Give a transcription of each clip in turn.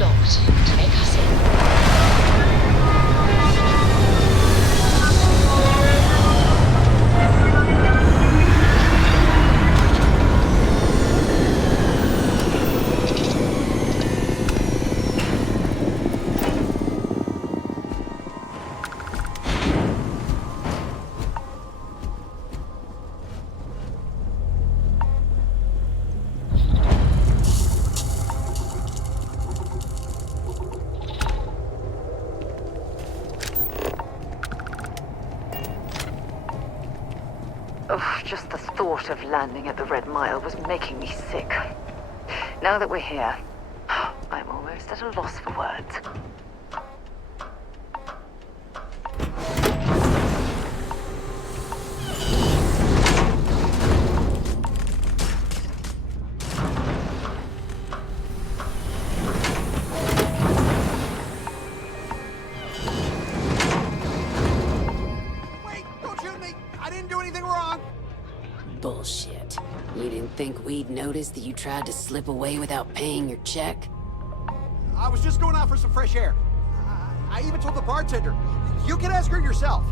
locked. Take us in. Oh, just the thought of landing at the Red Mile was making me sick. Now that we're here, I'm almost at a loss for words. Bullshit. You didn't think we'd notice that you tried to slip away without paying your check? I was just going out for some fresh air. I even told the bartender. You can ask her yourself.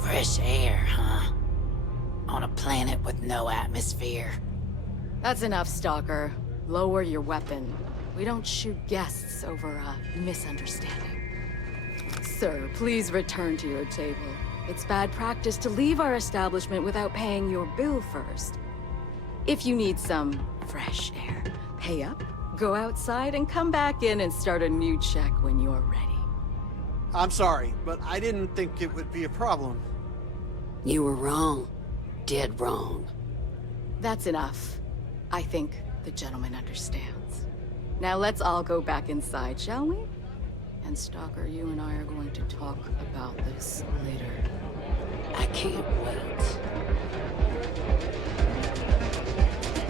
Fresh air, huh? On a planet with no atmosphere. That's enough, Stalker. Lower your weapon. We don't shoot guests over a misunderstanding. Sir, please return to your table. It's bad practice to leave our establishment without paying your bill first. If you need some fresh air, pay up, go outside, and come back in and start a new check when you're ready. I'm sorry, but I didn't think it would be a problem. You were wrong. Dead wrong. That's enough. I think the gentleman understands. Now let's all go back inside, shall we? And Stalker, you and I are going to talk about this later. I can't wait.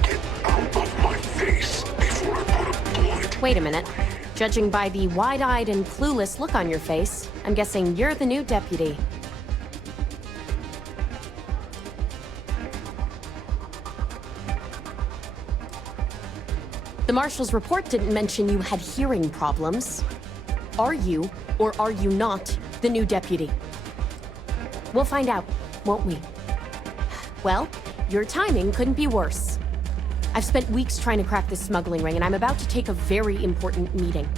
Get out of my face before I put a bullet. Wait a minute. Judging by the wide-eyed and clueless look on your face, I'm guessing you're the new deputy. The Marshal's report didn't mention you had hearing problems. Are you, or are you not, the new deputy? We'll find out, won't we? Well, your timing couldn't be worse. I've spent weeks trying to crack this smuggling ring, and I'm about to take a very important meeting.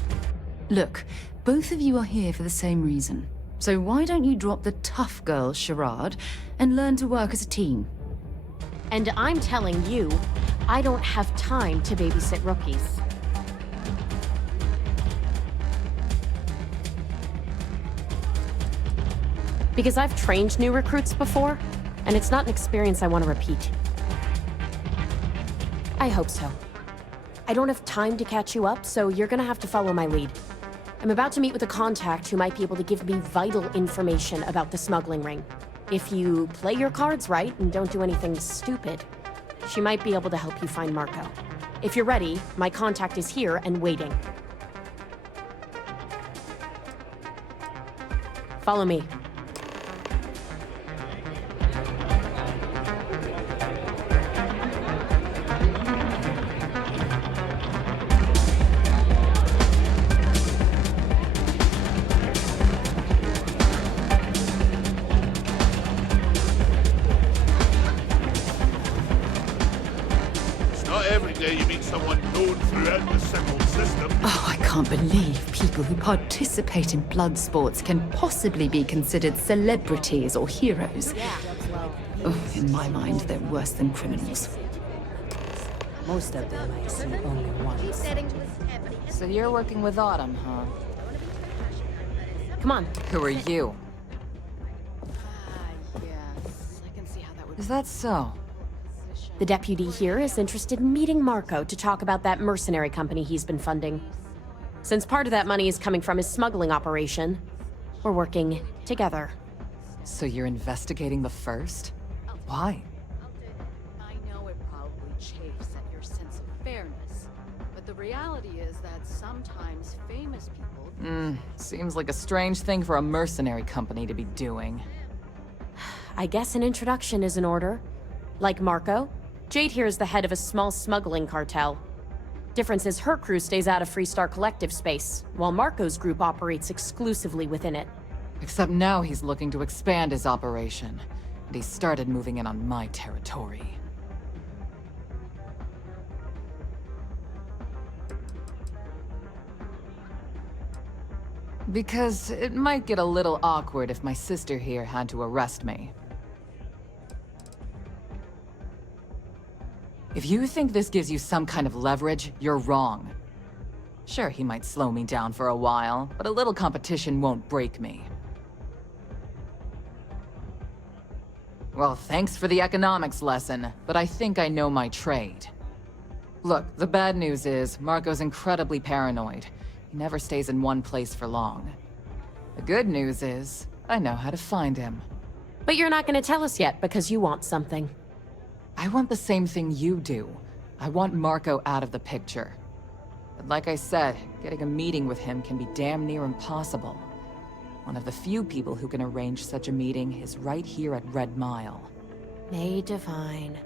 Look, both of you are here for the same reason. So why don't you drop the tough girl charade and learn to work as a team? And I'm telling you, I don't have time to babysit rookies. Because I've trained new recruits before, and it's not an experience I want to repeat. I hope so. I don't have time to catch you up, so you're gonna have to follow my lead. I'm about to meet with a contact who might be able to give me vital information about the smuggling ring. If you play your cards right and don't do anything stupid, she might be able to help you find Marco. If you're ready, my contact is here and waiting. Follow me. You meet someone known throughout the settled system. Oh, I can't believe people who participate in blood sports can possibly be considered celebrities or heroes. Oh, in my mind, they're worse than criminals. Most of them I see only once. So you're working with Autumn, huh? Come on. Who are you? Yes. I can see how that would... Is that so? The deputy here is interested in meeting Marco to talk about that mercenary company he's been funding. Since part of that money is coming from his smuggling operation, we're working together. So you're investigating the first? Why? I know it probably chafes at your sense of fairness, but the reality is that sometimes famous people... Seems like a strange thing for a mercenary company to be doing. I guess an introduction is in order. Like Marco, Jade here is the head of a small smuggling cartel. Difference is her crew stays out of Freestar Collective space, while Marco's group operates exclusively within it. Except now he's looking to expand his operation, and he started moving in on my territory. Because it might get a little awkward if my sister here had to arrest me. If you think this gives you some kind of leverage, you're wrong. Sure, he might slow me down for a while, but a little competition won't break me. Well, thanks for the economics lesson, but I think I know my trade. Look, the bad news is, Marco's incredibly paranoid. He never stays in one place for long. The good news is, I know how to find him. But you're not gonna tell us yet because you want something. I want the same thing you do. I want Marco out of the picture. But like I said, getting a meeting with him can be damn near impossible. One of the few people who can arrange such a meeting is right here at Red Mile. May Divine.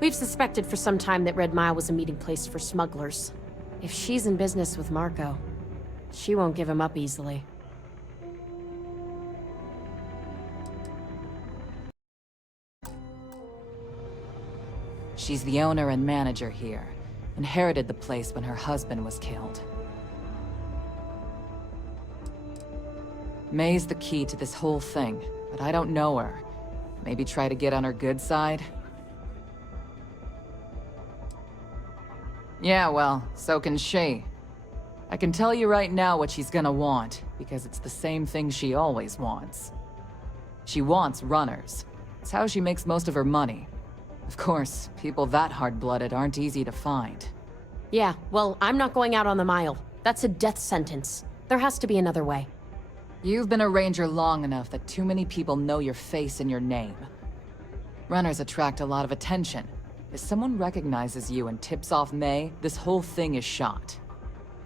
We've suspected for some time that Red Mile was a meeting place for smugglers. If she's in business with Marco, she won't give him up easily. She's the owner and manager here. Inherited the place when her husband was killed. May's the key to this whole thing, but I don't know her. Maybe try to get on her good side? Yeah, well, so can she. I can tell you right now what she's gonna want, because it's the same thing she always wants. She wants runners. It's how she makes most of her money. Of course, people that hard-blooded aren't easy to find. Yeah, well, I'm not going out on the Mile. That's a death sentence. There has to be another way. You've been a ranger long enough that too many people know your face and your name. Runners attract a lot of attention. If someone recognizes you and tips off May, this whole thing is shot.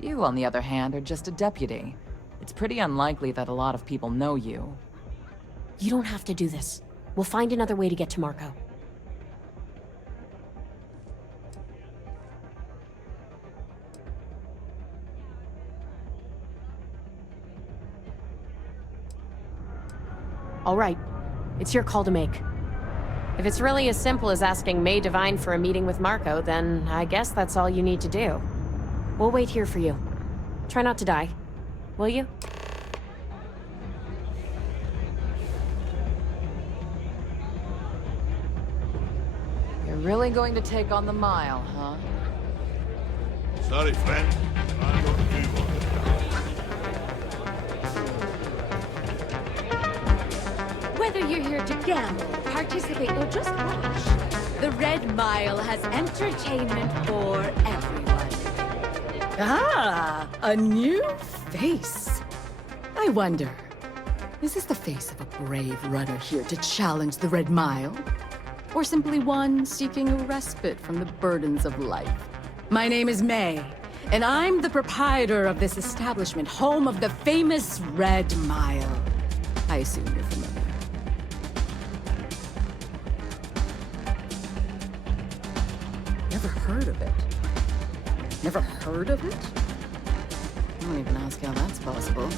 You, on the other hand, are just a deputy. It's pretty unlikely that a lot of people know you. You don't have to do this. We'll find another way to get to Marco. All right. It's your call to make. If it's really as simple as asking May Divine for a meeting with Marco, then I guess that's all you need to do. We'll wait here for you. Try not to die. Will you? You're really going to take on the Mile, huh? Sorry, friend. I don't do what Whether you're here to gamble, participate, or just watch, the Red Mile has entertainment for everyone. Ah, a new face. I wonder, is this the face of a brave runner here to challenge the Red Mile? Or simply one seeking a respite from the burdens of life? My name is May, and I'm the proprietor of this establishment, home of the famous Red Mile. I assume you're familiar. Never heard of it. Never heard of it? I won't even ask how that's possible.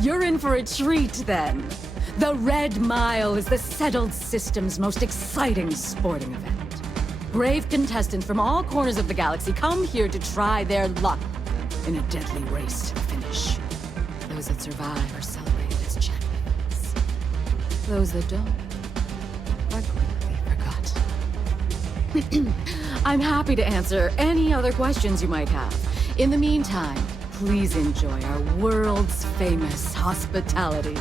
You're in for a treat, then. The Red Mile is the settled system's most exciting sporting event. Brave contestants from all corners of the galaxy come here to try their luck in a deadly race to the finish. Those that survive are celebrated as champions. Those that don't are quickly forgotten. I'm happy to answer any other questions you might have. In the meantime, please enjoy our world's famous hospitality.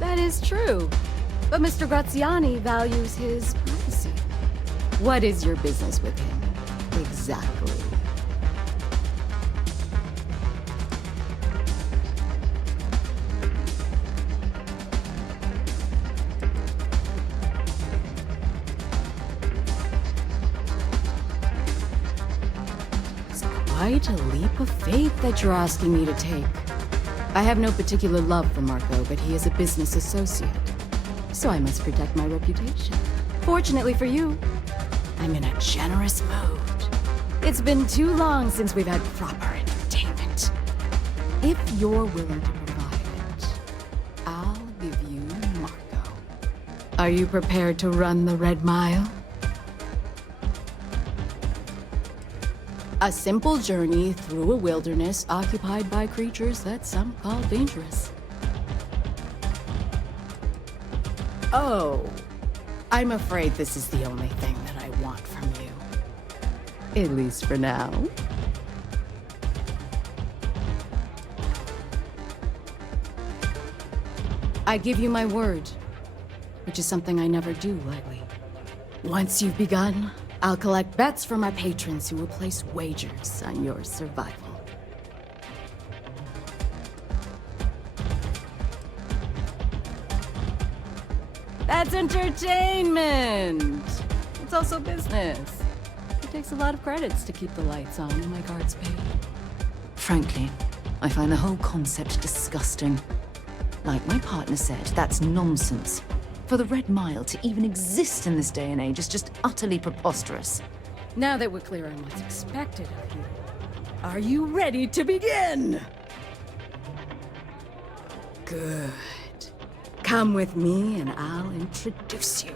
That is true, but Mr. Graziani values his privacy. What is your business with him, exactly? Quite a leap of faith that you're asking me to take. I have no particular love for Marco, but he is a business associate. so I must protect my reputation. Fortunately for you, I'm in a generous mood. It's been too long since we've had proper entertainment. If you're willing to provide it, I'll give you Marco. Are you prepared to run the Red Mile? A simple journey through a wilderness occupied by creatures that some call dangerous. Oh, I'm afraid this is the only thing that I want from you. At least for now. I give you my word, which is something I never do lightly. Once you've begun, I'll collect bets from my patrons who will place wagers on your survival. That's entertainment! It's also business. It takes a lot of credits to keep the lights on and my guards paid. Frankly, I find the whole concept disgusting. Like my partner said, that's nonsense. For the Red Mile to even exist in this day and age is just utterly preposterous. Now that we're clear on what's expected of you, are you ready to begin? Good. Come with me and I'll introduce you.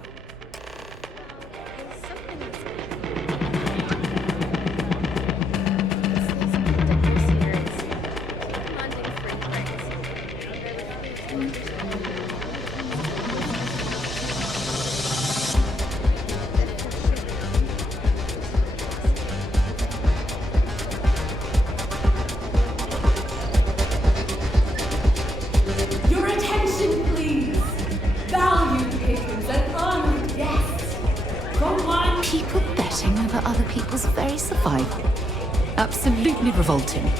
Absolutely revolting. A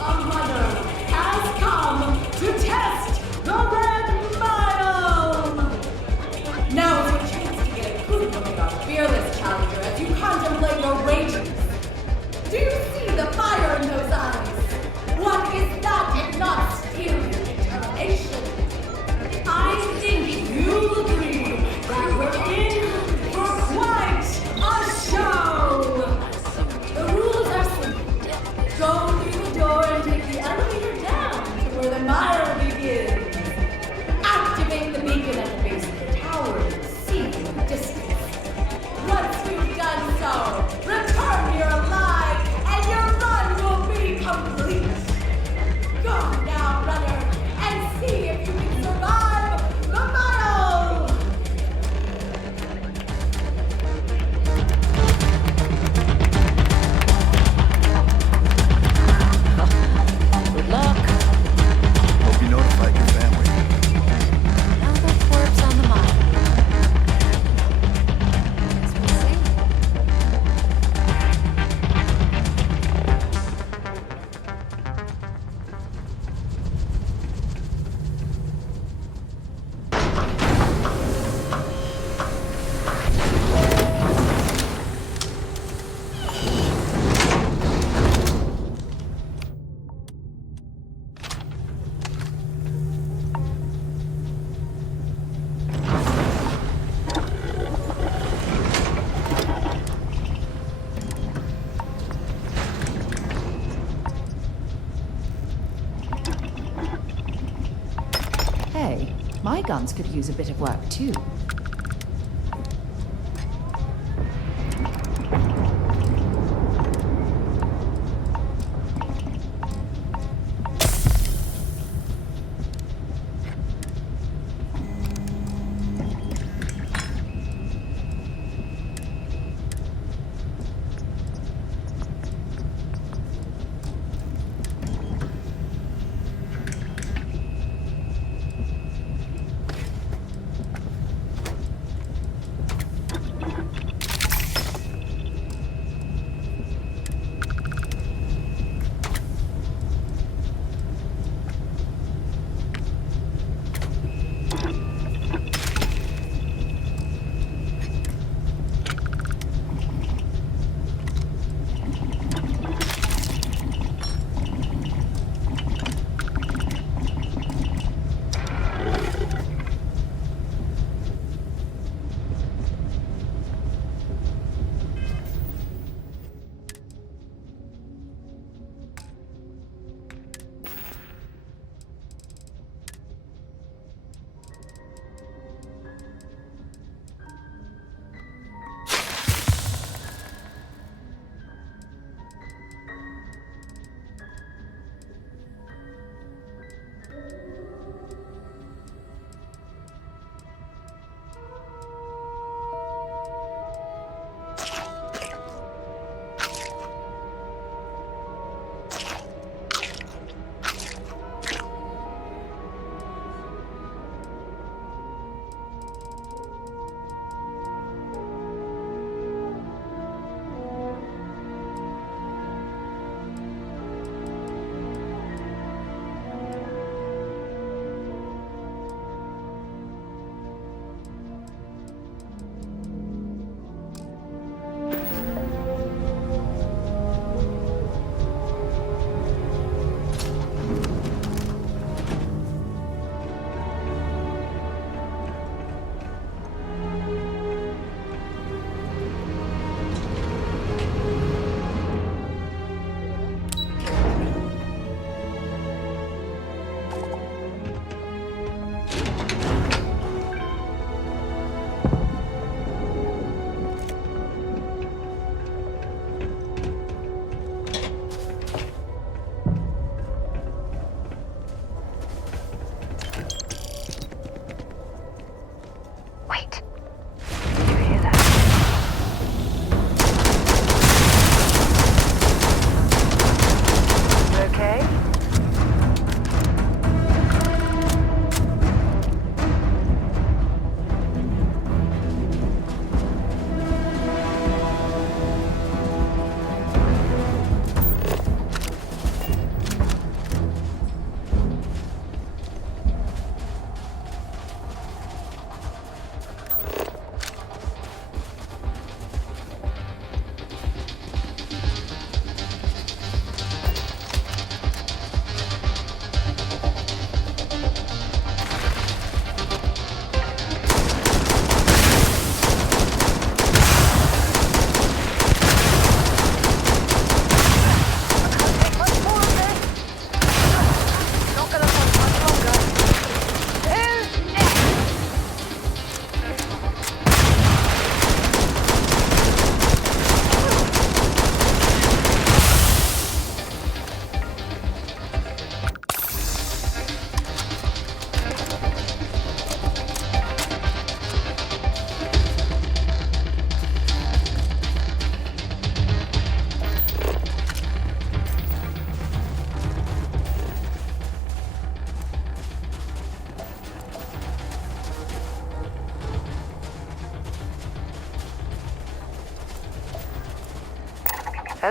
runner has come to test the Red Mile! Now is your chance to get a good look at our fearless challenger as you contemplate your rages. Do you see the fire in those eyes? What is that if not steely determination? I think you'll agree that we're in for quite a show! The rules are simple. Go through the door and take the elevator down to where the mile begins. Activate the beacon at the base of the tower and see in the distance. Once you've done so, return here alive and your run will be complete. Go now, runner, and see if you can survive the mile! Good luck. Hope you notified your family. Another corpse on the mile. Guess we'll see. Hey, my guns could use a bit of work too.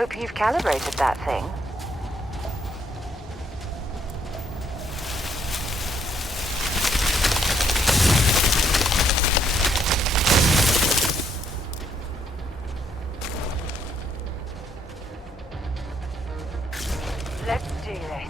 hope you've calibrated that thing. Let's do this.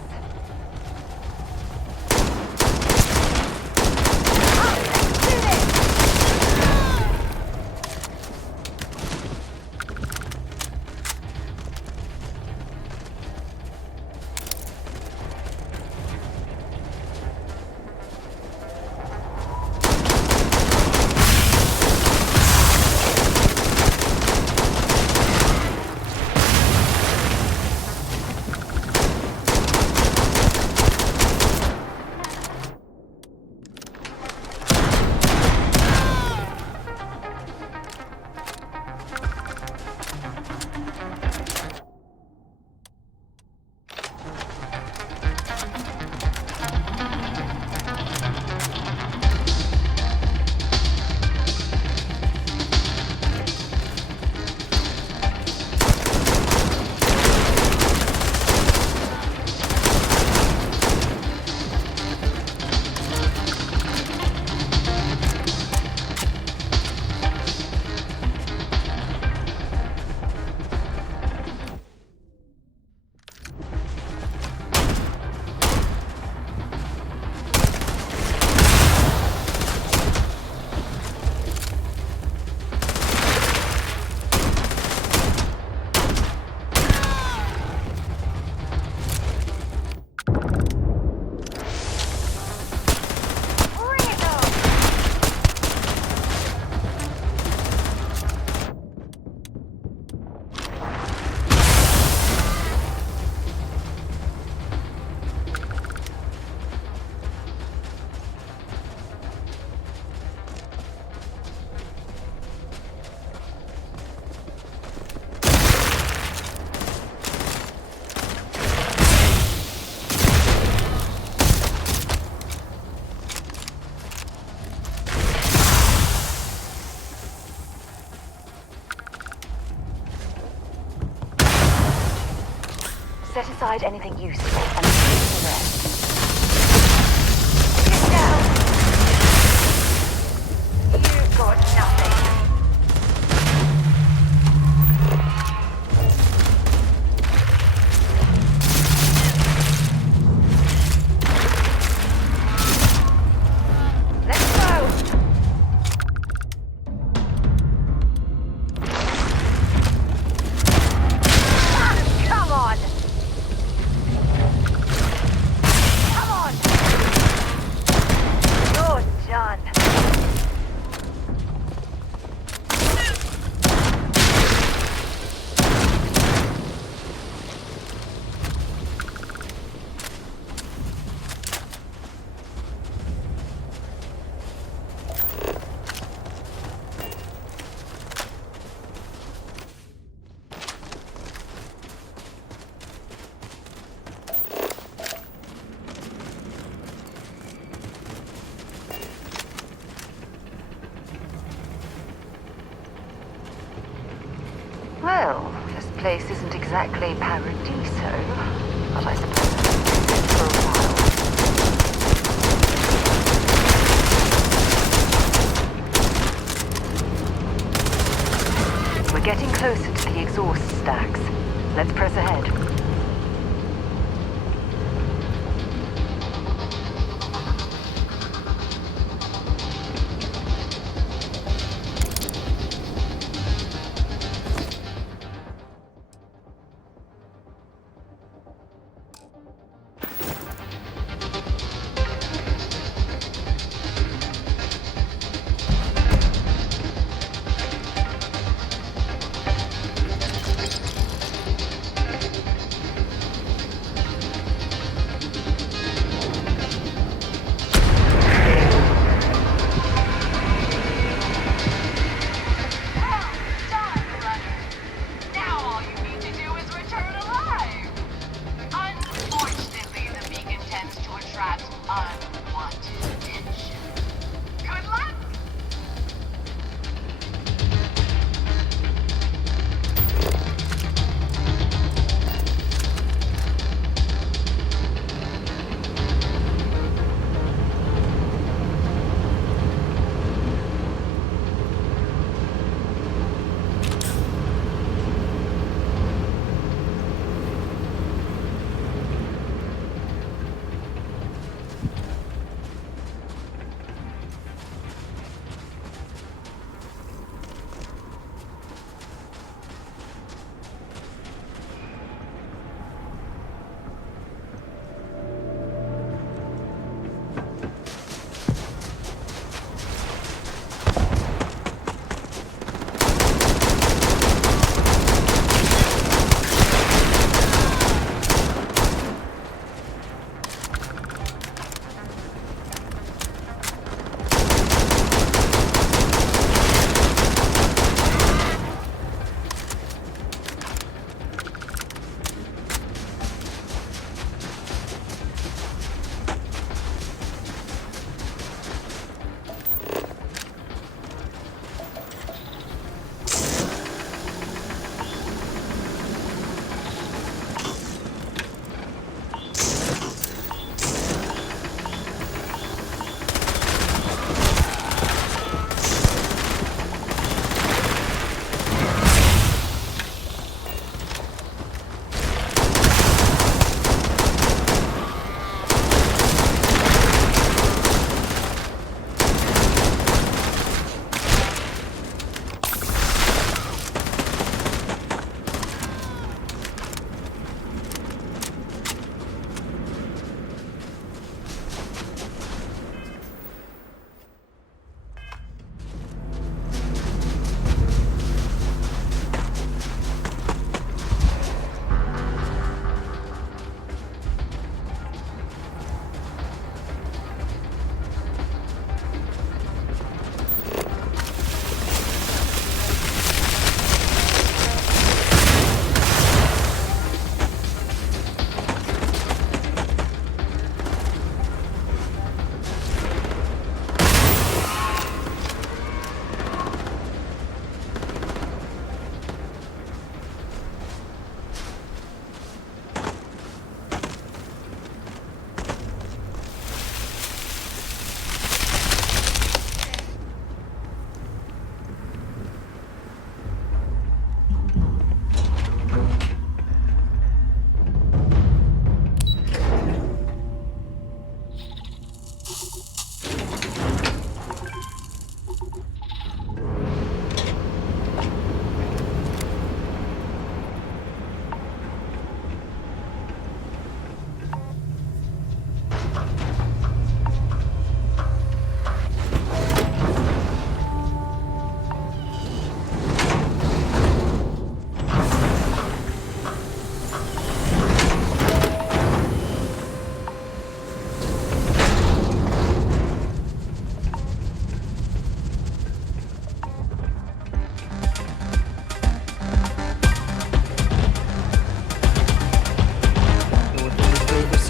Set aside anything useful and leave the rest. Get down! You've got nothing. Let's go! Come on! Done. Well, this place isn't exactly Paradiso, but I suppose it's for a while. We're getting closer to the exhaust stacks. Let's press ahead.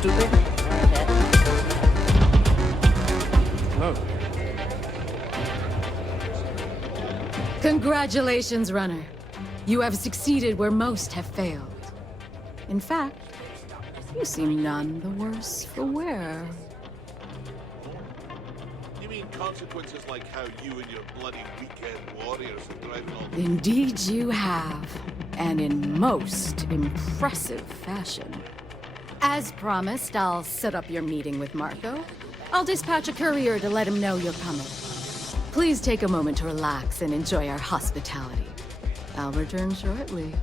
stupid? Hello. Congratulations, runner. You have succeeded where most have failed. In fact, you seem none the worse for wear. You mean consequences like how you and your bloody weekend warriors are driving all... Indeed you have, and in most impressive fashion. As promised, I'll set up your meeting with Marco. I'll dispatch a courier to let him know you're coming. Please take a moment to relax and enjoy our hospitality. I'll return shortly.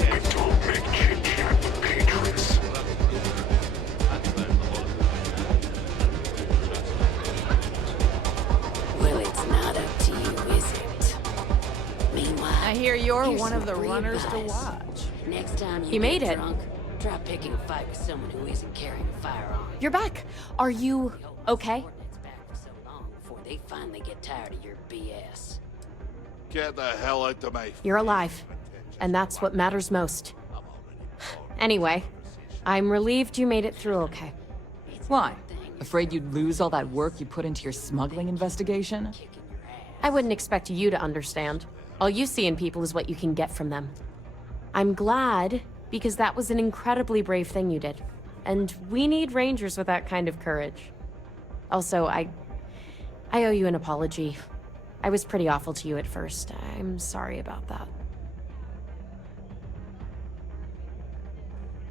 I don't make chit-chat with patrons. Well, it's not up to you, is it? Meanwhile, I hear you're here's one of some the free runners to advice. watch. Next time you You made get it. drunk, try picking a fight with someone who isn't carrying a firearm. You're back. Are you okay? It's back for so long before they finally get tired of your BS. Get the hell out of my face. You're alive. And that's what matters most. Anyway, I'm relieved you made it through okay. Why? Afraid you'd lose all that work you put into your smuggling investigation? I wouldn't expect you to understand. All you see in people is what you can get from them. I'm glad, because that was an incredibly brave thing you did. And we need rangers with that kind of courage. Also, I owe you an apology. I was pretty awful to you at first. I'm sorry about that.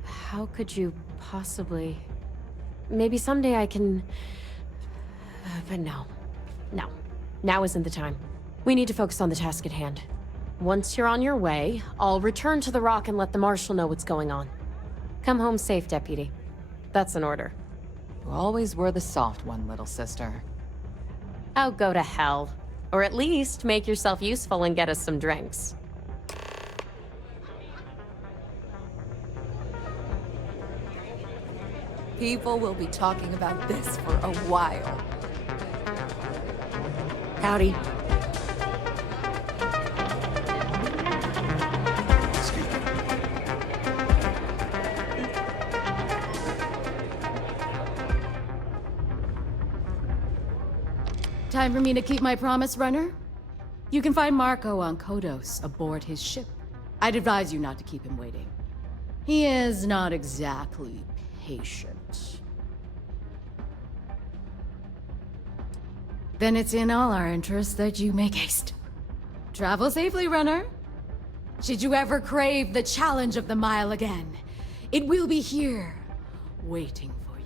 How could you possibly... Maybe someday I can... But no. No. Now isn't the time. We need to focus on the task at hand. Once you're on your way, I'll return to the Rock and let the Marshal know what's going on. Come home safe, Deputy. That's an order. You always were the soft one, little sister. Oh, go to hell. Or at least make yourself useful and get us some drinks. People will be talking about this for a while. Howdy. Time for me to keep my promise, runner? You can find Marco on Kodos aboard his ship. I'd advise you not to keep him waiting. He is not exactly patient. Then it's in all our interests that you make haste. Travel safely, runner. Should you ever crave the challenge of the mile again, it will be here, waiting for you.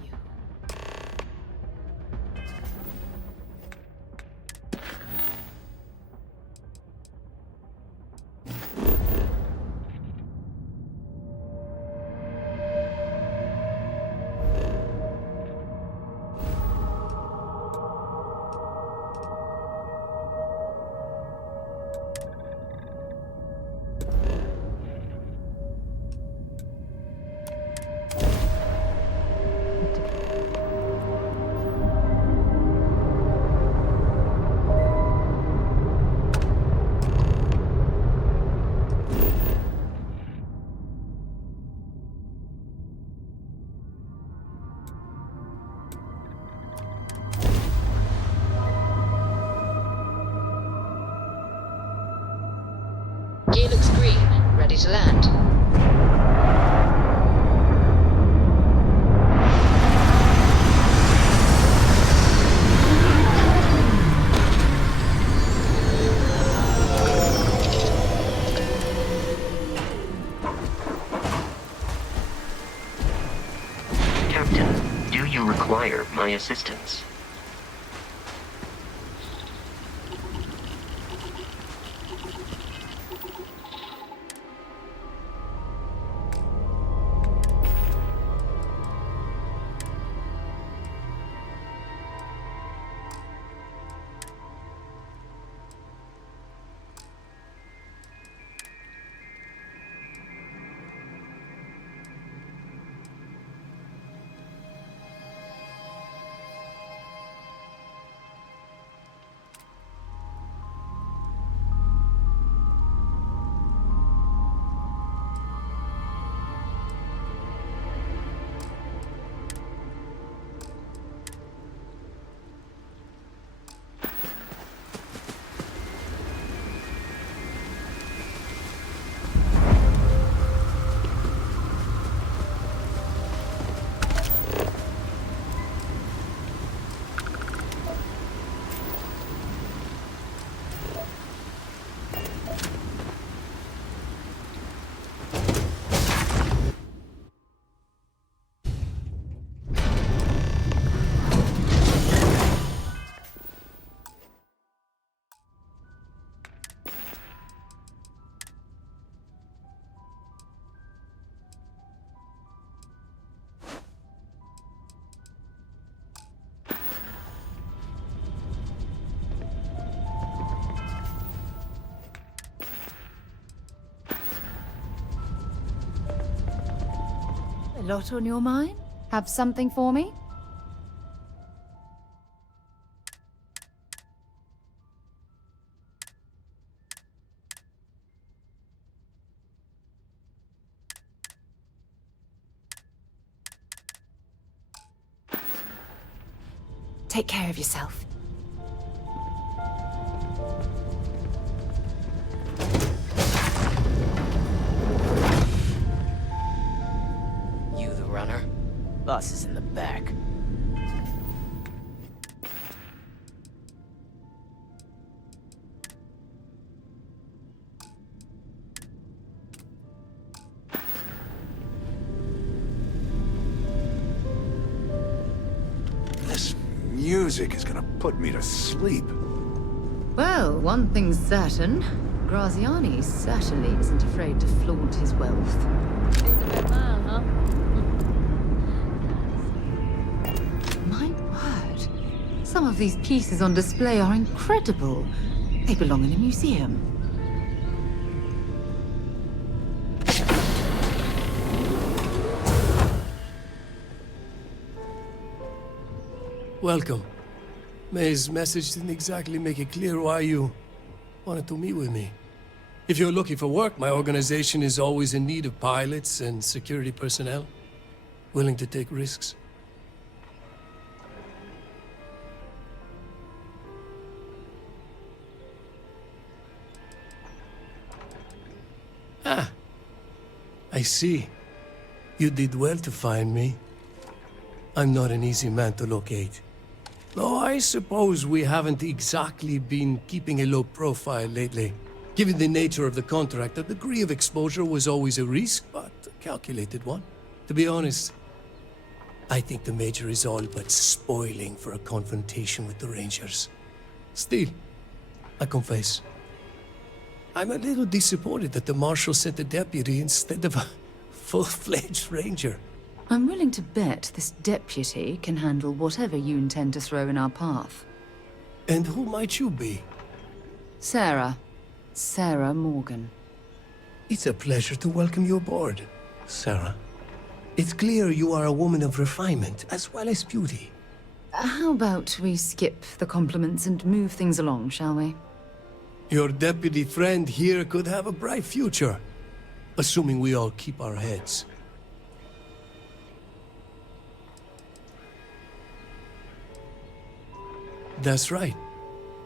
Gear looks green, ready to land. Captain, do you require my assistance? A lot on your mind? Have something for me? Take care of yourself. You the runner? Boss is in the back. This music is gonna put me to sleep. Well, one thing's certain. Graziani certainly isn't afraid to flaunt his wealth. My word. Some of these pieces on display are incredible. They belong in a museum. Welcome. May's message didn't exactly make it clear why you wanted to meet with me. If you're looking for work, my organization is always in need of pilots and security personnel, willing to take risks. Ah, I see. You did well to find me. I'm not an easy man to locate. Though I suppose we haven't exactly been keeping a low profile lately. Given the nature of the contract, a degree of exposure was always a risk, but a calculated one. To be honest, I think the Major is all but spoiling for a confrontation with the Rangers. Still, I confess, I'm a little disappointed that the Marshal sent a deputy instead of a full-fledged Ranger. I'm willing to bet this deputy can handle whatever you intend to throw in our path. And who might you be? Sarah. Sarah Morgan. It's a pleasure to welcome you aboard, Sarah. It's clear you are a woman of refinement as well as beauty. How about we skip the compliments and move things along, shall we? Your deputy friend here could have a bright future, assuming we all keep our heads. That's right.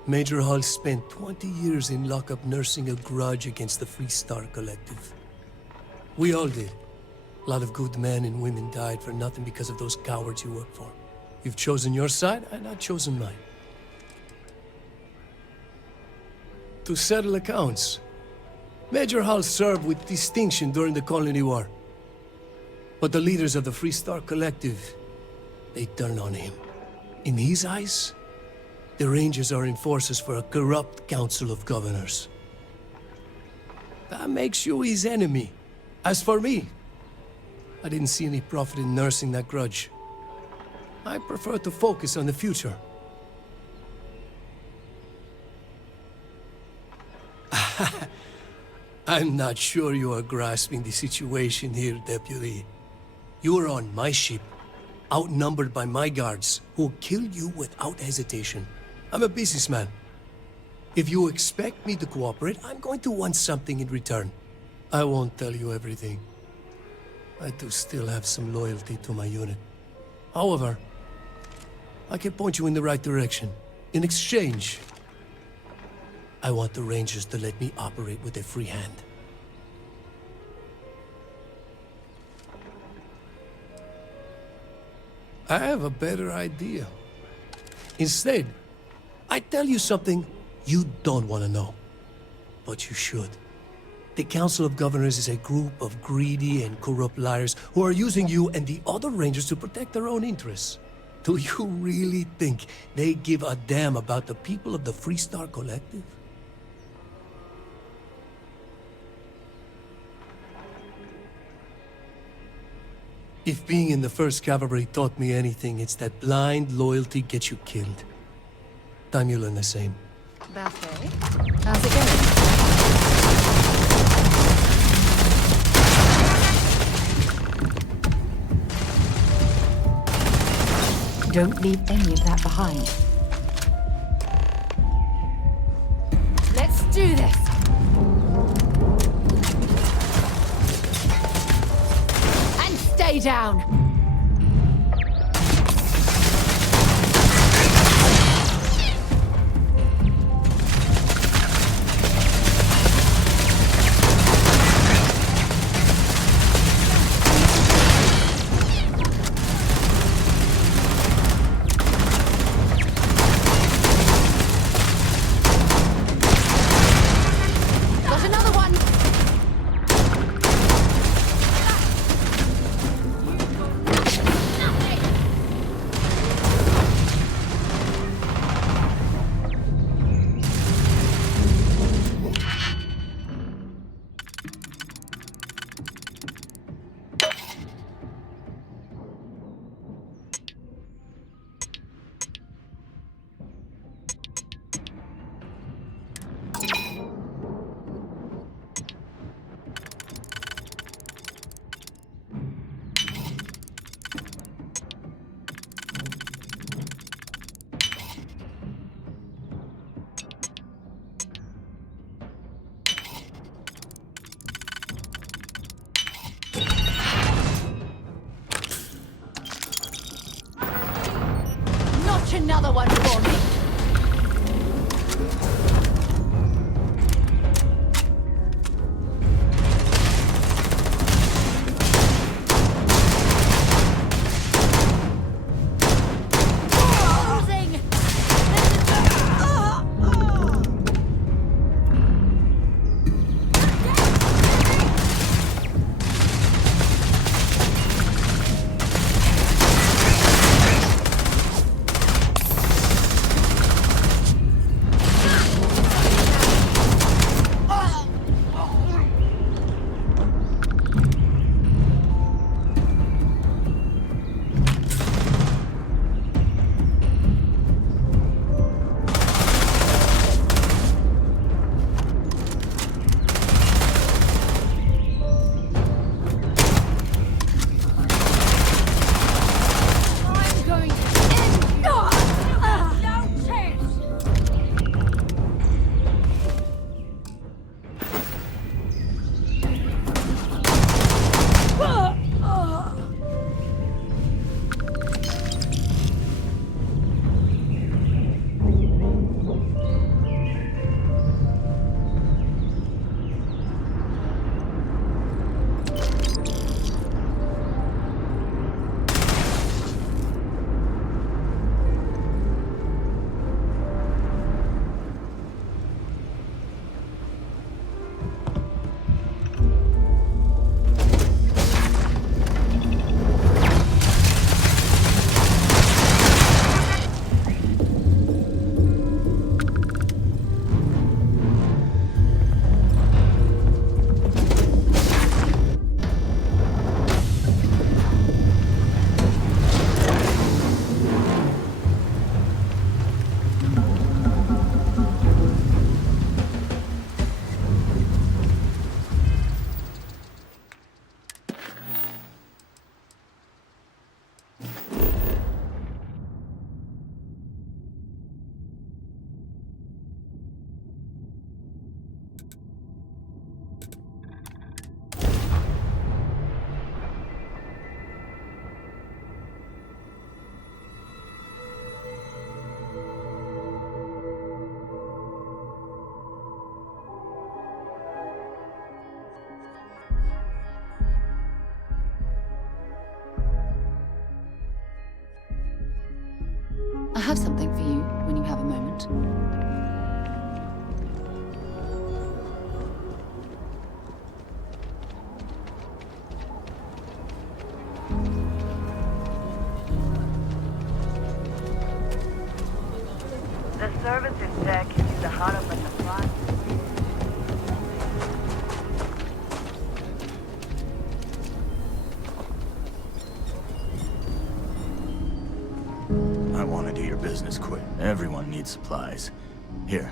Major Hull spent 20 years in lockup nursing a grudge against the Free Star Collective. We all did. A lot of good men and women died for nothing because of those cowards you work for. You've chosen your side, and I've chosen mine. To settle accounts, Major Hull served with distinction during the Colony War. But the leaders of the Free Star Collective, they turned on him. In his eyes, the Rangers are enforcers for a corrupt Council of Governors. That makes you his enemy. As for me, I didn't see any profit in nursing that grudge. I prefer to focus on the future. I'm not sure you are grasping the situation here, Deputy. You are on my ship, outnumbered by my guards, who will kill you without hesitation. I'm a businessman. If you expect me to cooperate, I'm going to want something in return. I won't tell you everything. I do still have some loyalty to my unit. However, I can point you in the right direction. In exchange, I want the Rangers to let me operate with a free hand. I have a better idea. Instead, I tell you something you don't want to know. But you should. The Council of Governors is a group of greedy and corrupt liars who are using you and the other Rangers to protect their own interests. Do you really think they give a damn about the people of the Free Star Collective? If being in the 1st Cavalry taught me anything, it's that blind loyalty gets you killed. Time you learn the same. Buffet, how's it going? Don't leave any of that behind. Let's do this! And stay down! Another one for me. I have something for you when you have a moment. The service in deck is the heart of the front. I want to do your business quick. Everyone needs supplies. Here.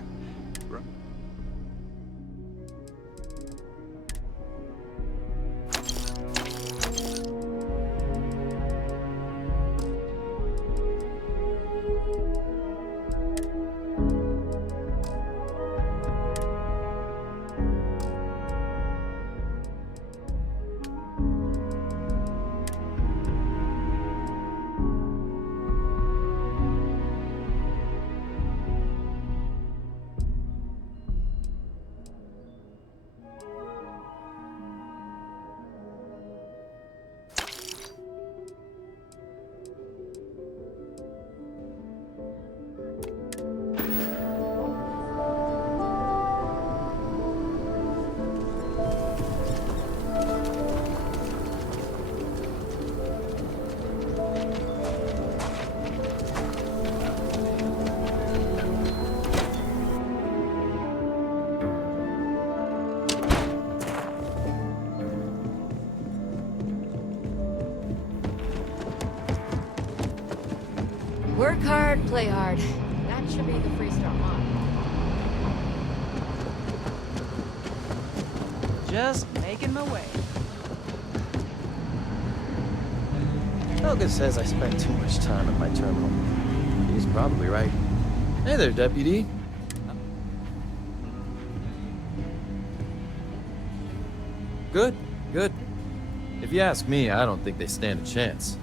Work hard, play hard. That should be the freestyle mod. Just making my way. Helga says I spend too much time at my terminal. He's probably right. Hey there, Deputy. Good, good. If you ask me, I don't think they stand a chance.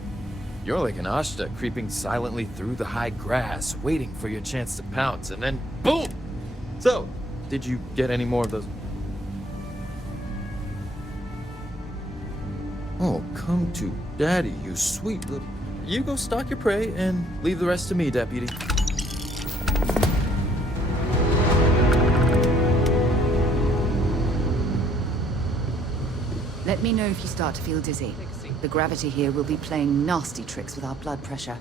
You're like an Ashta creeping silently through the high grass, waiting for your chance to pounce, and then boom! So, did you get any more of those? Oh, come to Daddy, you sweet little... You go stalk your prey and leave the rest to me, Deputy. Let me know if you start to feel dizzy. The gravity here will be playing nasty tricks with our blood pressure.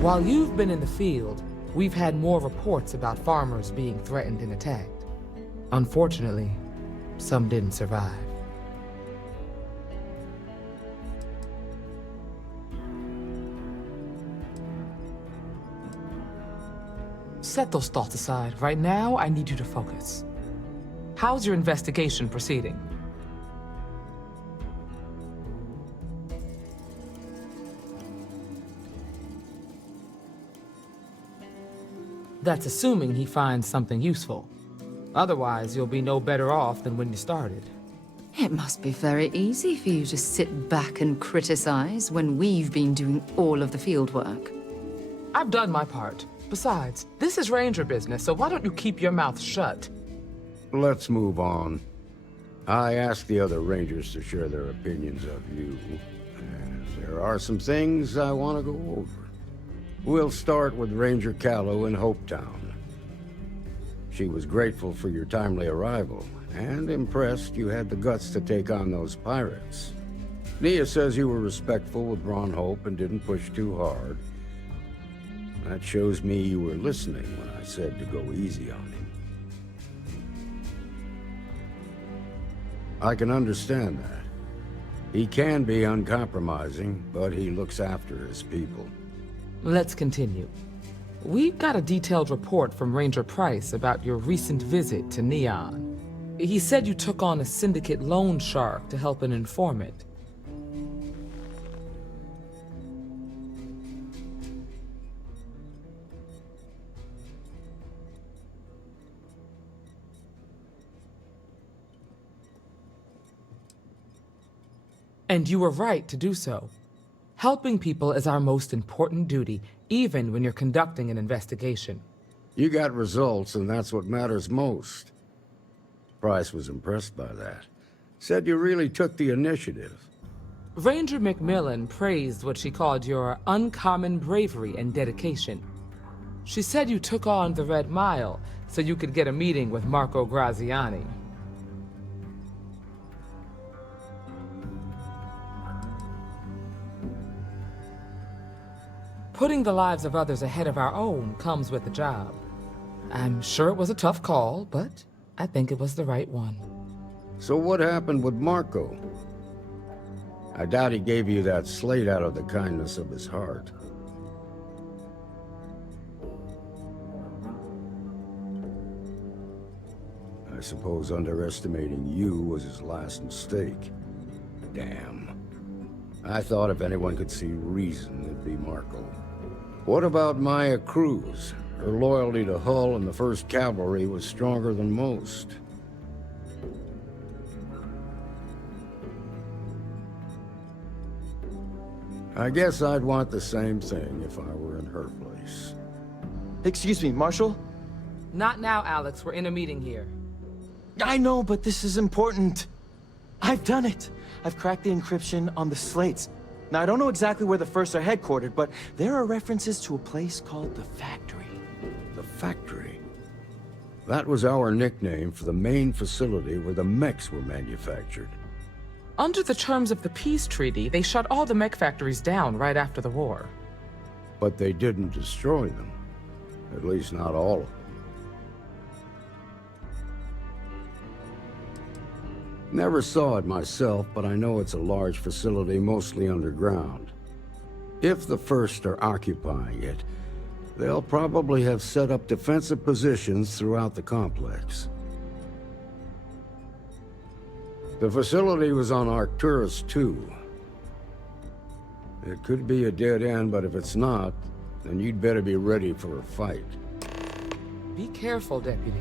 While you've been in the field, we've had more reports about farmers being threatened and attacked. Unfortunately, some didn't survive. Set those thoughts aside. Right now, I need you to focus. How's your investigation proceeding? That's assuming he finds something useful. Otherwise, you'll be no better off than when you started. It must be very easy for you to sit back and criticize when we've been doing all of the field work. I've done my part. Besides, this is Ranger business, so why don't you keep your mouth shut? Let's move on. I asked the other Rangers to share their opinions of you, and there are some things I want to go over. We'll start with Ranger Callow in Hopetown. She was grateful for your timely arrival, and impressed you had the guts to take on those pirates. Nia says you were respectful with Ron Hope and didn't push too hard. That shows me you were listening when I said to go easy on him. I can understand that. He can be uncompromising, but he looks after his people. Let's continue. We've got a detailed report from Ranger Price about your recent visit to Neon. He said you took on a syndicate loan shark to help an informant. And you were right to do so. Helping people is our most important duty, even when you're conducting an investigation. You got results, and that's what matters most. Price was impressed by that. Said you really took the initiative. Ranger Macmillan praised what she called your uncommon bravery and dedication. She said you took on the Red Mile so you could get a meeting with Marco Graziani. Putting the lives of others ahead of our own comes with the job. I'm sure it was a tough call, but I think it was the right one. So what happened with Marco? I doubt he gave you that slate out of the kindness of his heart. I suppose underestimating you was his last mistake. Damn. I thought if anyone could see reason, it'd be Marco. What about Maya Cruz? Her loyalty to Hull and the 1st Cavalry was stronger than most. I guess I'd want the same thing if I were in her place. Excuse me, Marshal? Not now, Alex. We're in a meeting here. I know, but this is important. I've done it. I've cracked the encryption on the slates. Now, I don't know exactly where the First are headquartered, but there are references to a place called the Factory. The Factory? That was our nickname for the main facility where the mechs were manufactured. Under the terms of the peace treaty, they shut all the mech factories down right after the war. But they didn't destroy them. At least not all of them. Never saw it myself, but I know it's a large facility mostly underground. If the First are occupying it, they'll probably have set up defensive positions throughout the complex. The facility was on Arcturus 2. It could be a dead end, but if it's not, then you'd better be ready for a fight. Be careful, Deputy.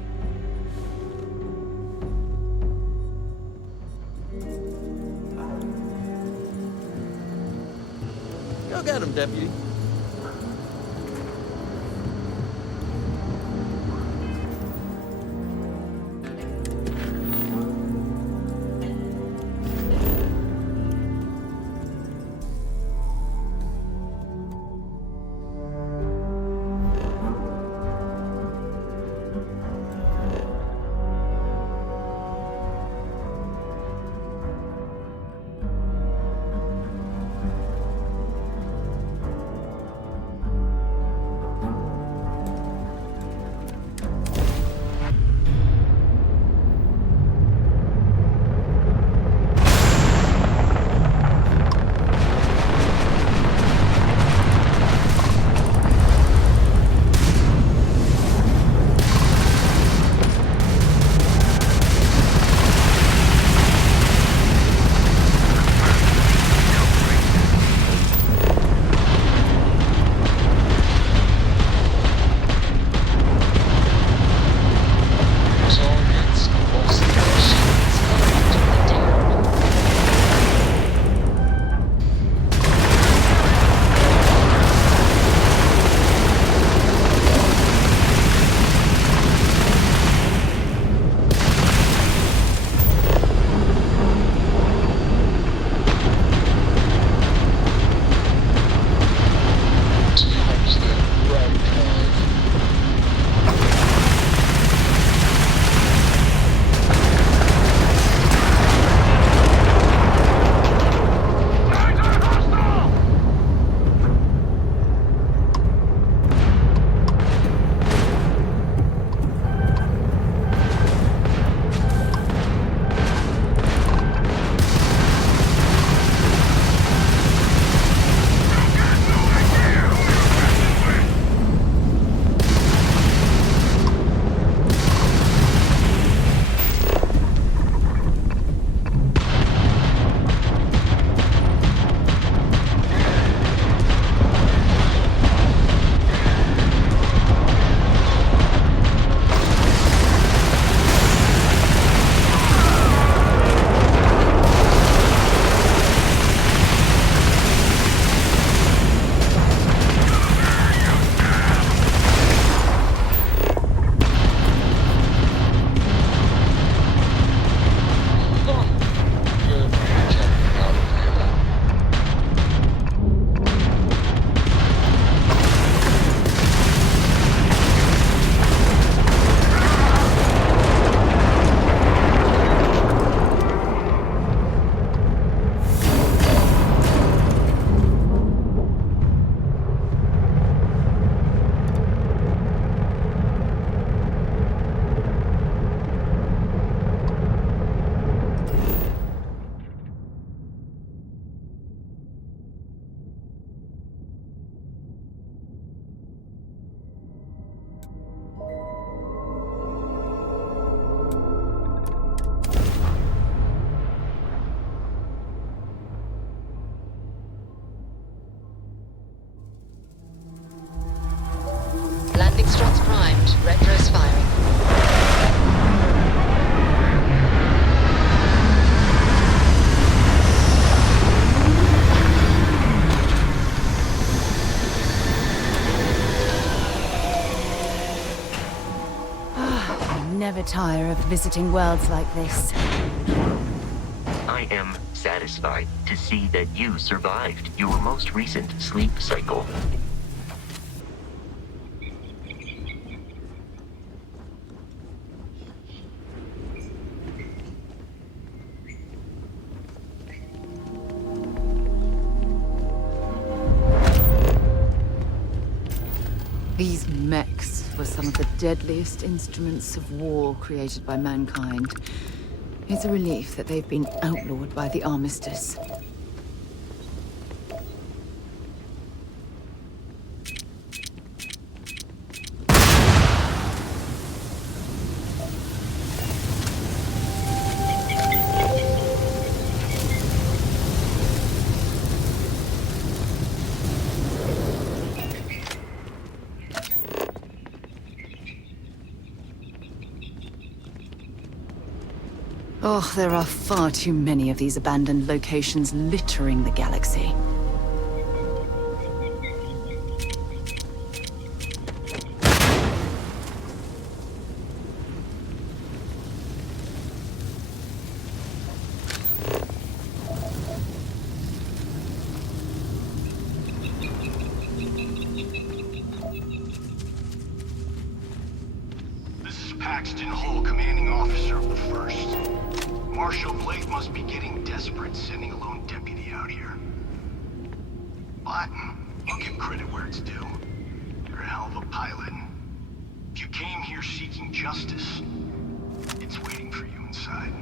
Go get him, Deputy. Struts primed. Retros firing. I never tire of visiting worlds like this. I am satisfied to see that you survived your most recent sleep cycle. These mechs were some of the deadliest instruments of war created by mankind. It's a relief that they've been outlawed by the Armistice. Oh, there are far too many of these abandoned locations littering the galaxy. This is Paxton Hull, commanding officer of the 1st. Marshal Blake must be getting desperate sending a lone deputy out here. But I'll give credit where it's due. You're a hell of a pilot. If you came here seeking justice, it's waiting for you inside.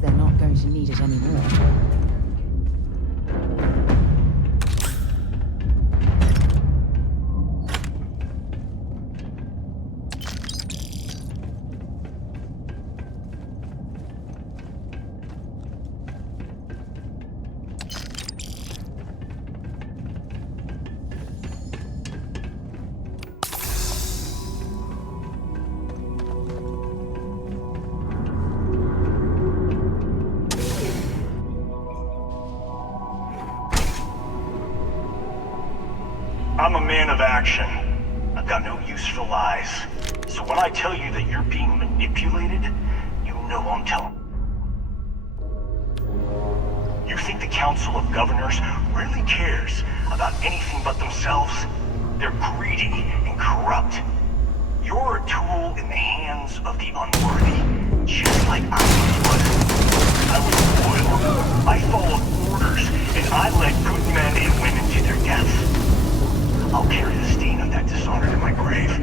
They're not going to need it anymore. I'm a man of action. I've got no use for lies. So when I tell you that you're being manipulated, you know I'm telling. You think the Council of Governors really cares about anything but themselves? They're greedy and corrupt. You're a tool in the hands of the unworthy, just like I was. I was loyal. I followed orders, and I led good men and women to their deaths. I'll carry the stain of that dishonor to my grave.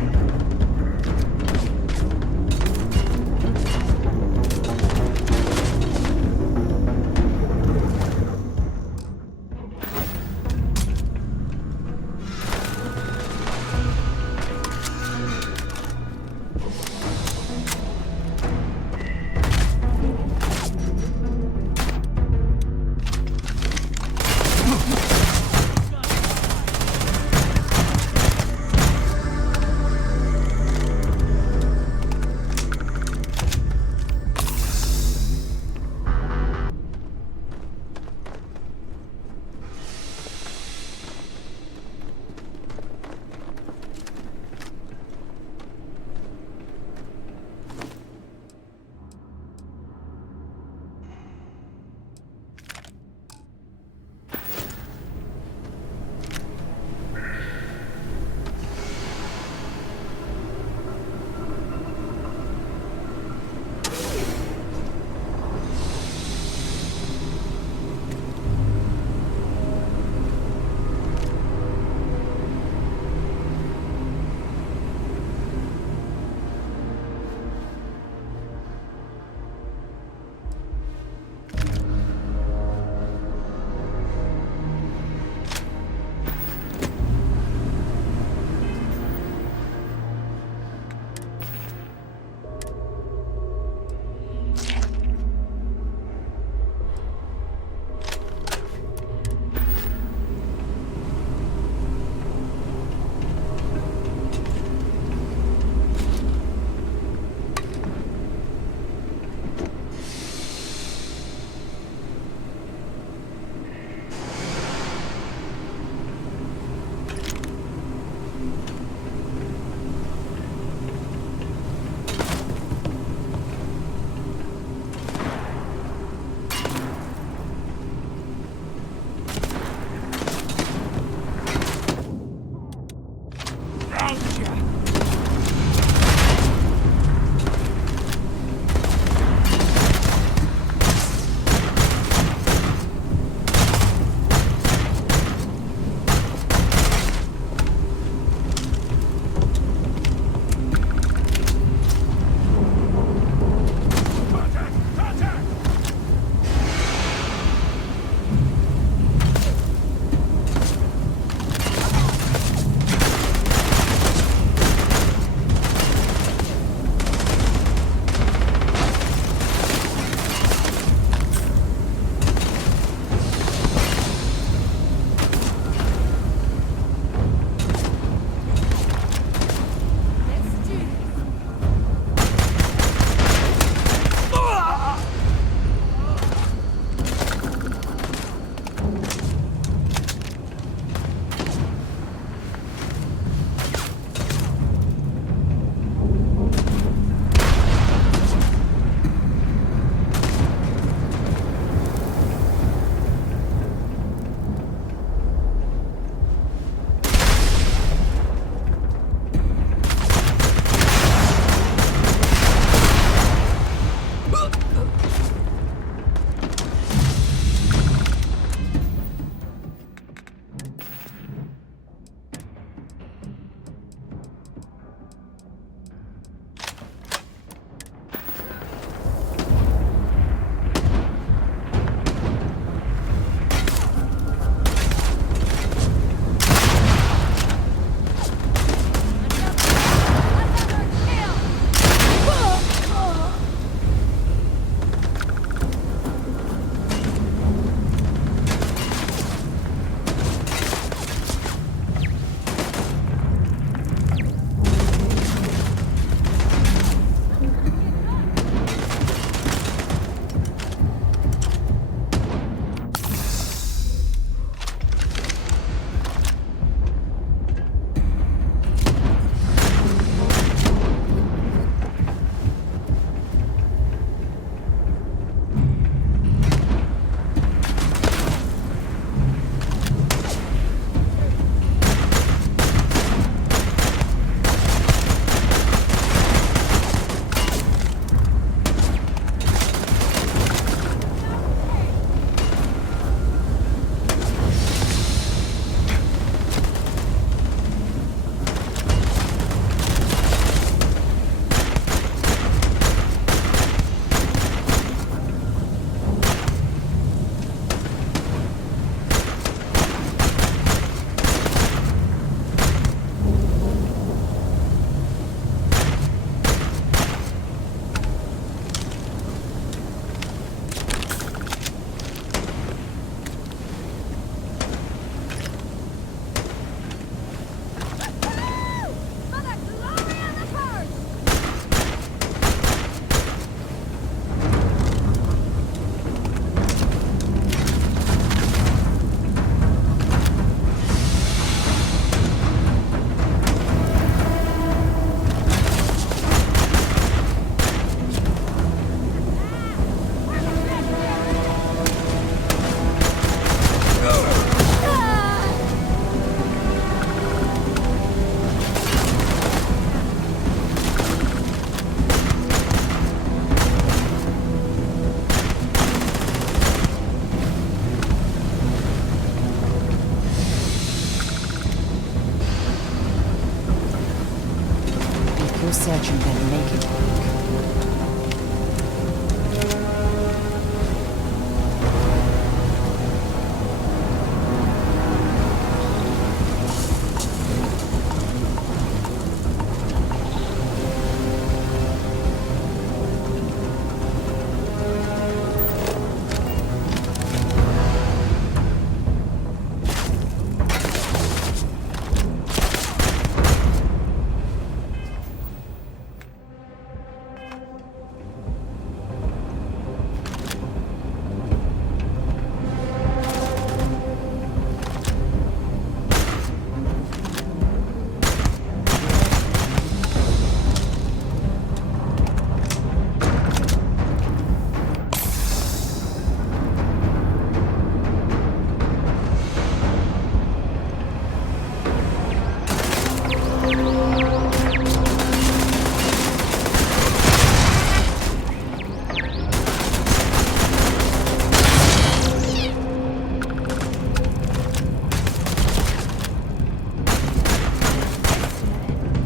search and then make it work.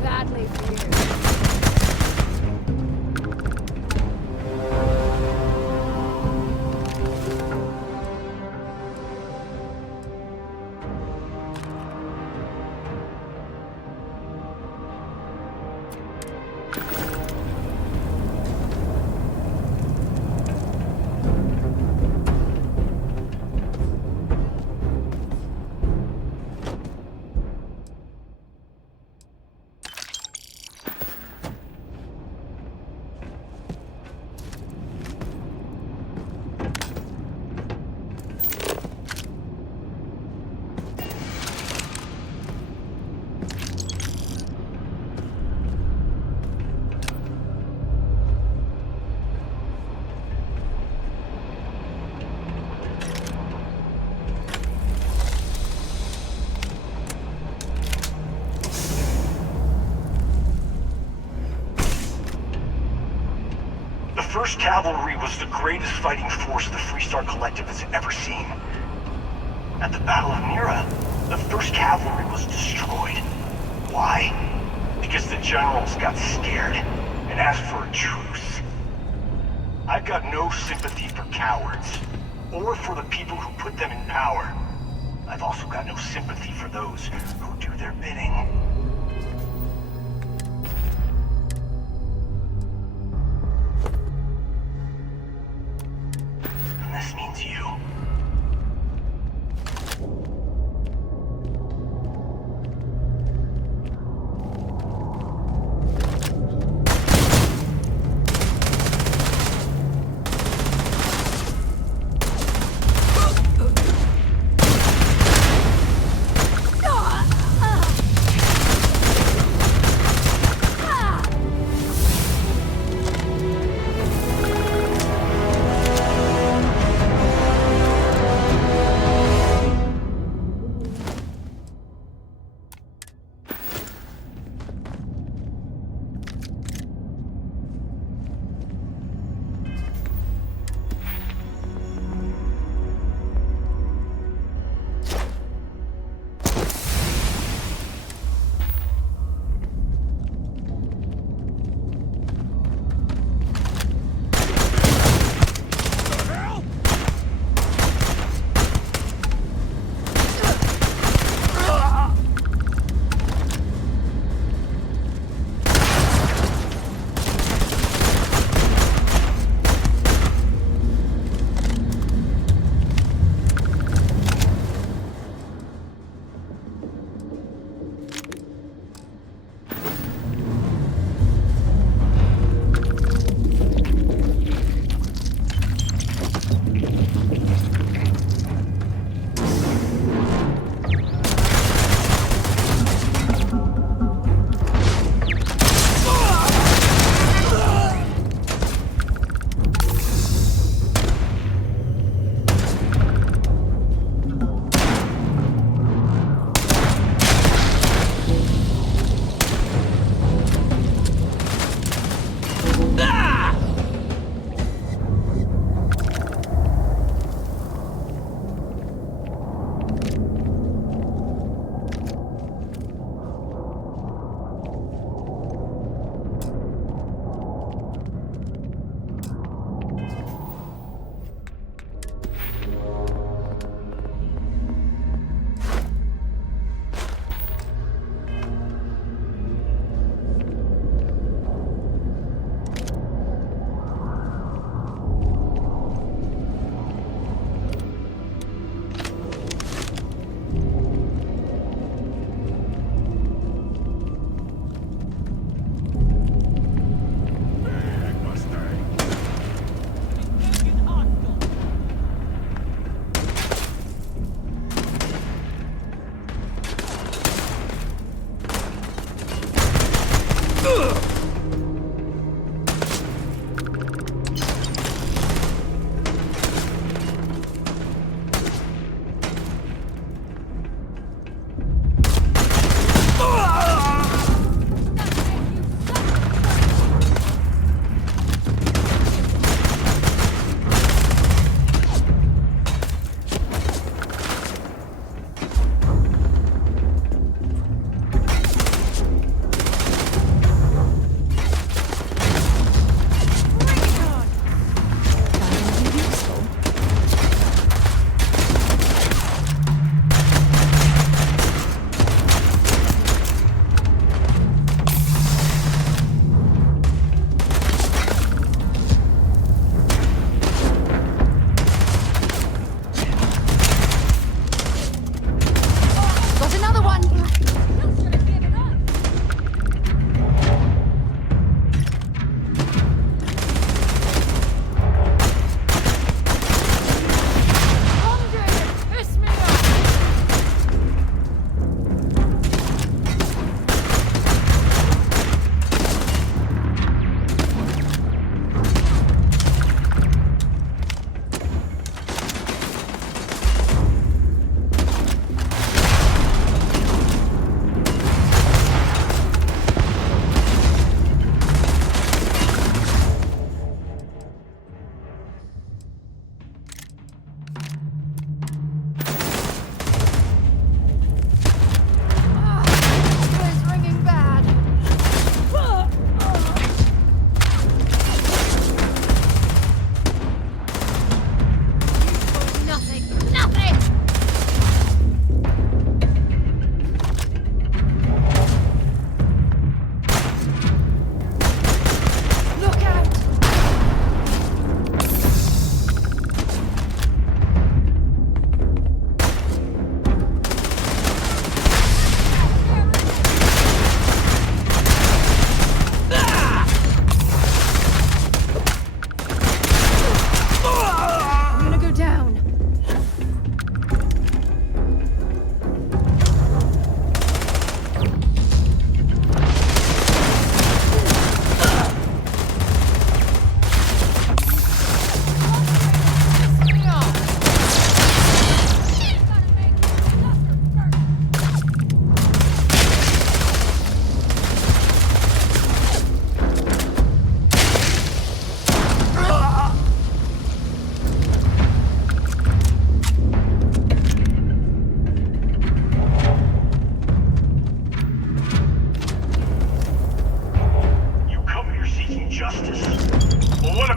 Badly for you. The 1st Cavalry was the greatest fighting force the Freestar Collective has ever seen. At the Battle of Mira, the 1st Cavalry was destroyed. Why? Because the generals got scared and asked for a truce. I've got no sympathy for cowards, or for the people who put them in power. I've also got no sympathy for those who do their bidding. And this means you.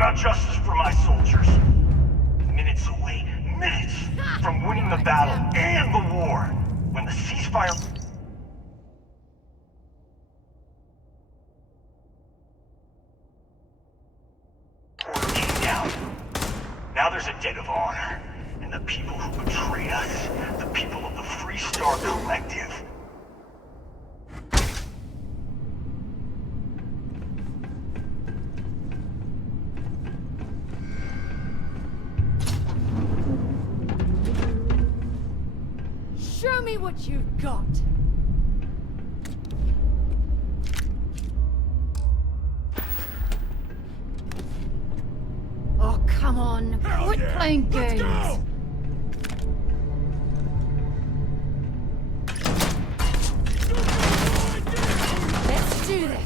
about justice for my soldiers. Minutes away, minutes from winning the battle and the war. When the ceasefire... order came down. Now there's a debt of honor. And the people who betrayed us, the people of the Free Star Collective. Show me what you've got. Oh, come on. Quit playing games. Let's do this.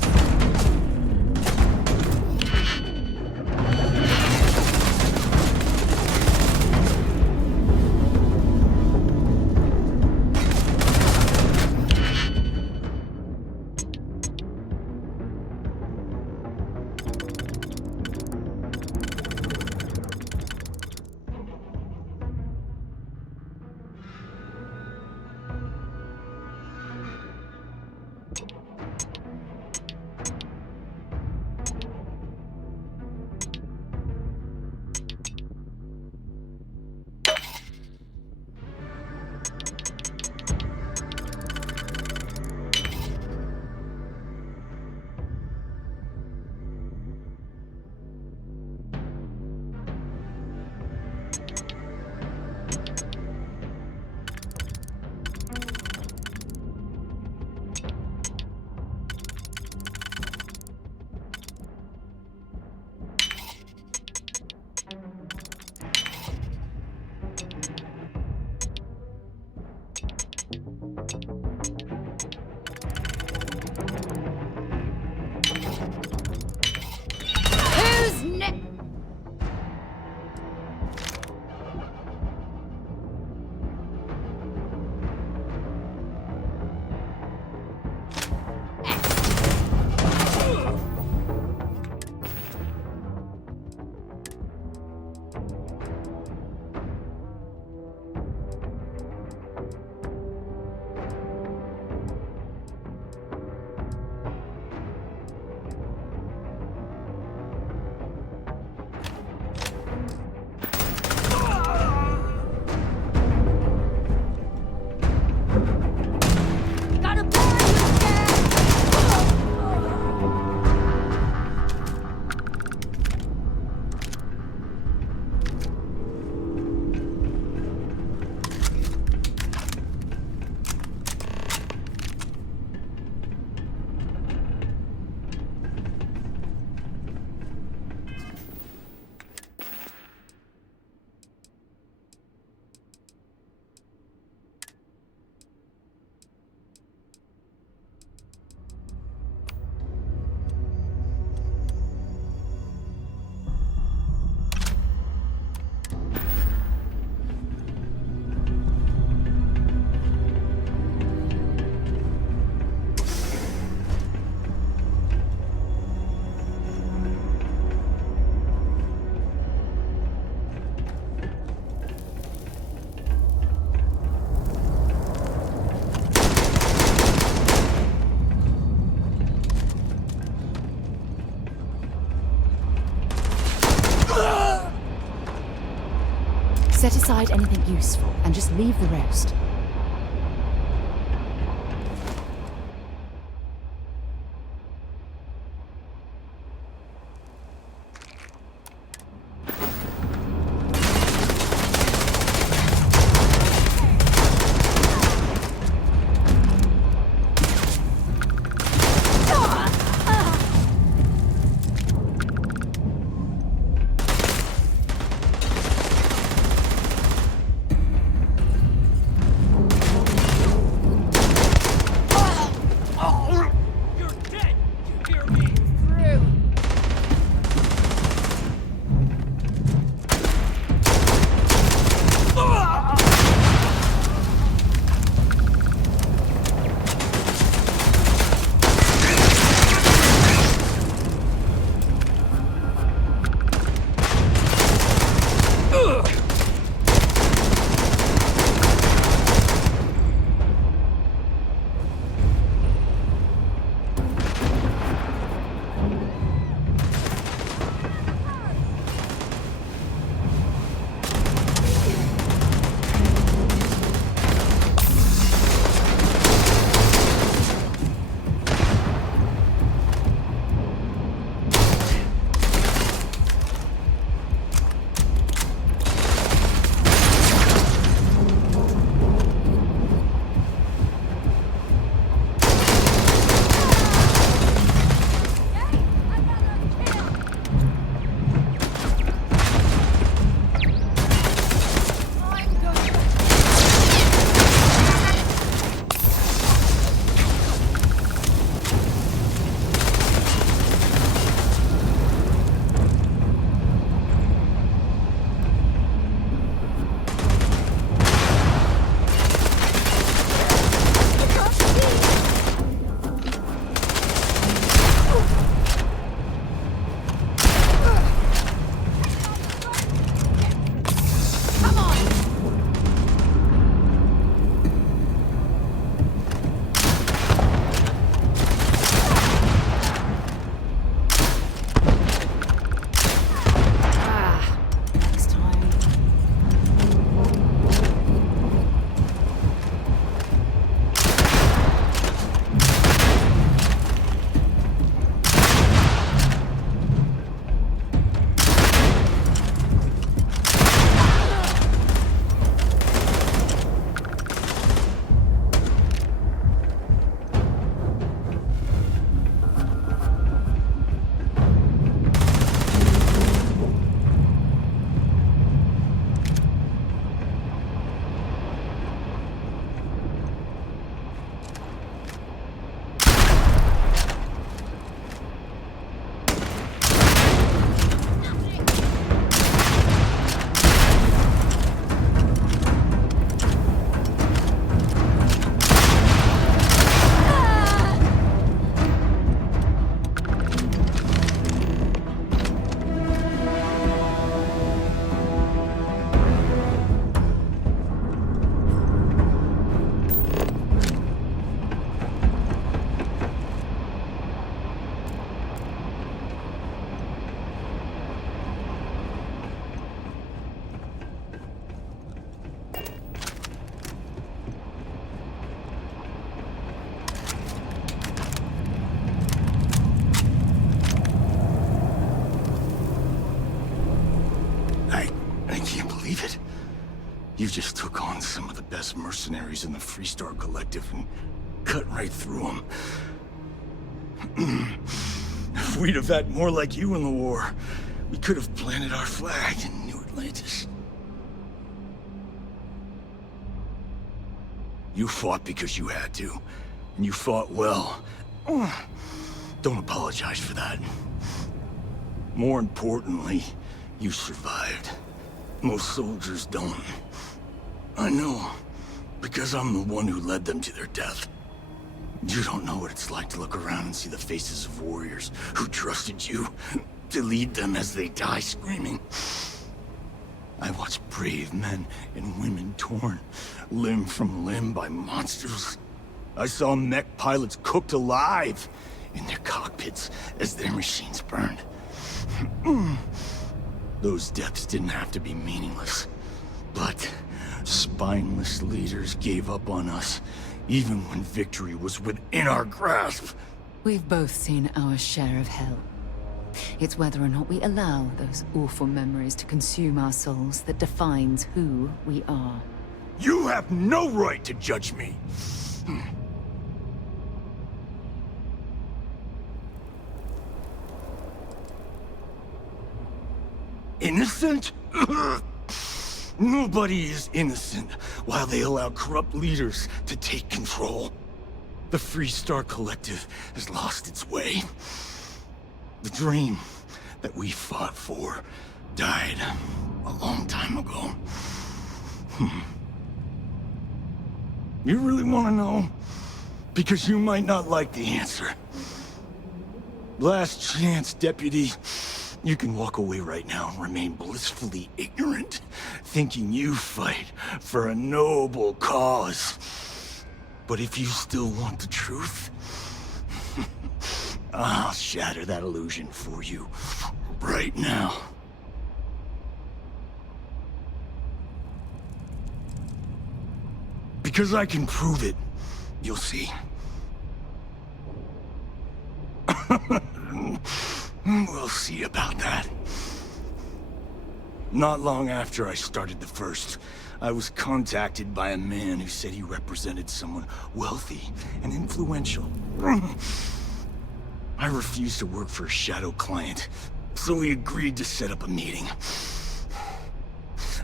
Set aside anything useful and just leave the rest. You just took on some of the best mercenaries in the Freestar Collective and cut right through them. If we'd have had more like you in the war, we could have planted our flag in New Atlantis. You fought because you had to, and you fought well. Don't apologize for that. More importantly, you survived. Most soldiers don't. I know, because I'm the one who led them to their death. You don't know what it's like to look around and see the faces of warriors who trusted you to lead them as they die screaming. I watched brave men and women torn limb from limb by monsters. I saw mech pilots cooked alive in their cockpits as their machines burned. Those deaths didn't have to be meaningless, but spineless leaders gave up on us, even when victory was within our grasp. We've both seen our share of hell. It's whether or not we allow those awful memories to consume our souls that defines who we are. You have no right to judge me! Innocent? Nobody is innocent while they allow corrupt leaders to take control. The Freestar Collective has lost its way. The dream that we fought for died a long time ago. You really want to know? Because you might not like the answer. Last chance, Deputy. You can walk away right now and remain blissfully ignorant, thinking you fight for a noble cause. But if you still want the truth, I'll shatter that illusion for you right now. Because I can prove it. You'll see. We'll see about that. Not long after I started the First, I was contacted by a man who said he represented someone wealthy and influential. I refused to work for a shadow client, so he agreed to set up a meeting.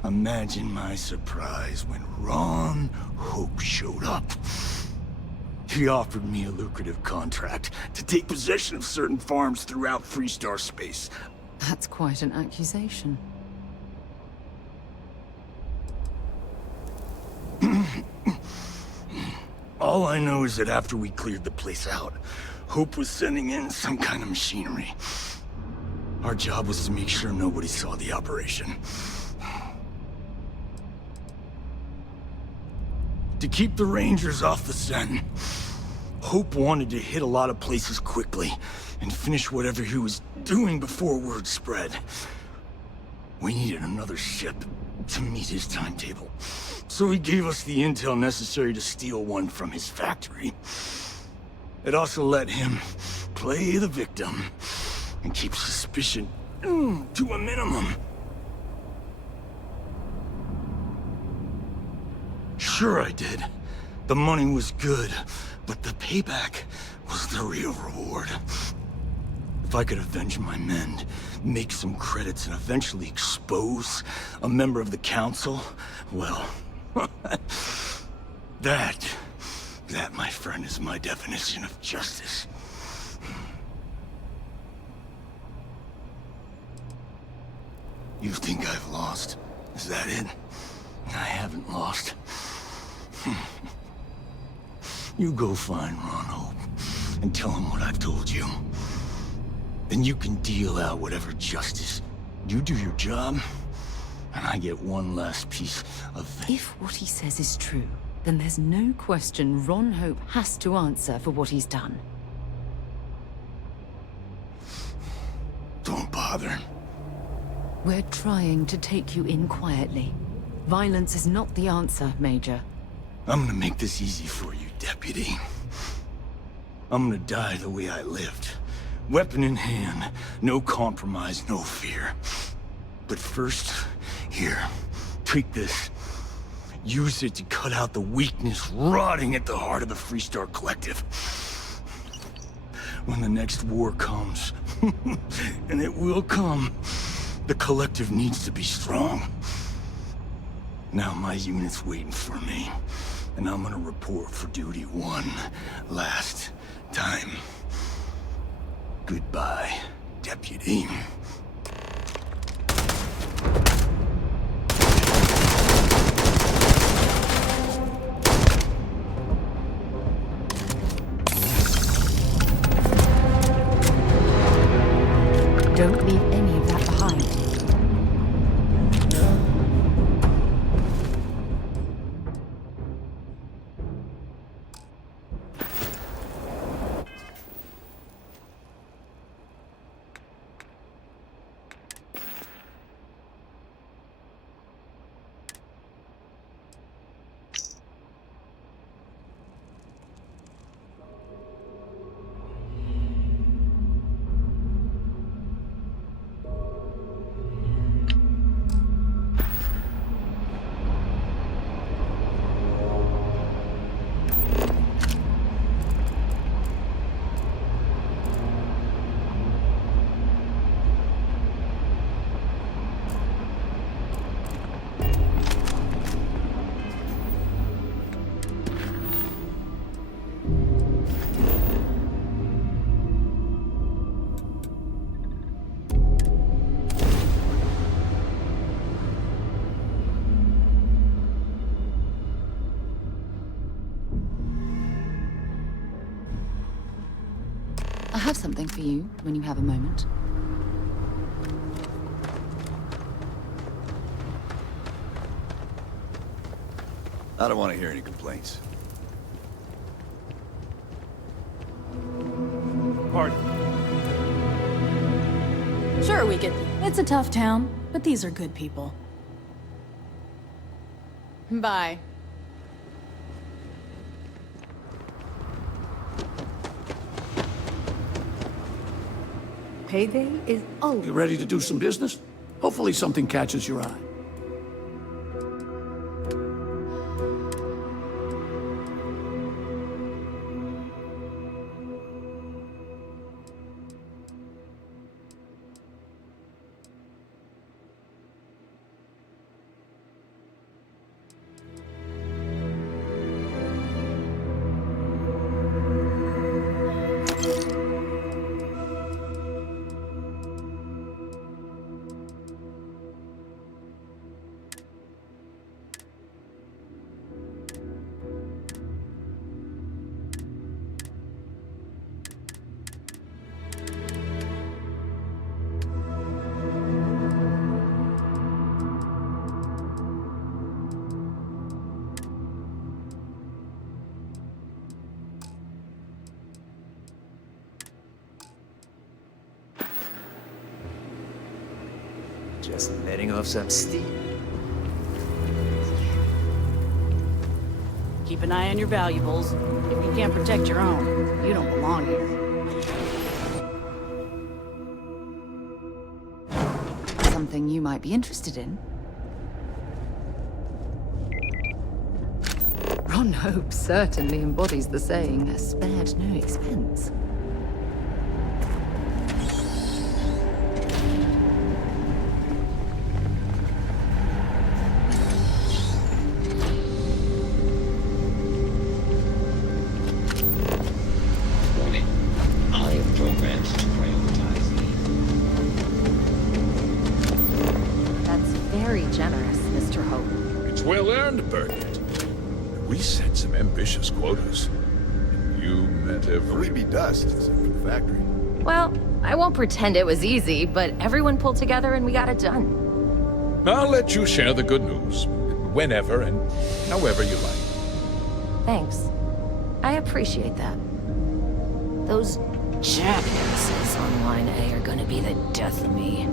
Imagine my surprise when Ron Hope showed up. He offered me a lucrative contract to take possession of certain farms throughout Freestar space. That's quite an accusation. All I know is that after we cleared the place out, Hope was sending in some kind of machinery. Our job was to make sure nobody saw the operation. To keep the Rangers off the scent, Hope wanted to hit a lot of places quickly and finish whatever he was doing before word spread. We needed another ship to meet his timetable, so he gave us the intel necessary to steal one from his factory. It also let him play the victim and keep suspicion to a minimum. Sure I did. The money was good, but the payback was the real reward. If I could avenge my men, make some credits, and eventually expose a member of the council, well, that, my friend, is my definition of justice. You think I've lost? Is that it? I haven't lost. You go find Ron Hope and tell him what I've told you. Then you can deal out whatever justice. You do your job, and I get one last piece of... If what he says is true, then there's no question Ron Hope has to answer for what he's done. Don't bother. We're trying to take you in quietly. Violence is not the answer, Major. I'm gonna make this easy for you, Deputy. I'm gonna die the way I lived. Weapon in hand, no compromise, no fear. But first, here, take this. Use it to cut out the weakness rotting at the heart of the Freestar Collective. When the next war comes, and it will come, the Collective needs to be strong. Now my unit's waiting for me, and I'm gonna report for duty one last time. Goodbye, Deputy. Don't leave any of that behind. I have something for you when you have a moment. I don't want to hear any complaints. Pardon? Sure, we could. It's a tough town, but these are good people. Bye. Payday is You ready to do some business? Hopefully something catches your eye. Just letting off some steam. Keep an eye on your valuables. If you can't protect your own, you don't belong here. Something you might be interested in. Ron Hope certainly embodies the saying, spared no expense. Ambitious quotas. You met every... We'd be dust, except for the factory. Well, I won't pretend it was easy, but everyone pulled together and we got it done. I'll let you share the good news, whenever and however you like. Thanks. I appreciate that. Those jackasses on Line A are gonna be the death of me.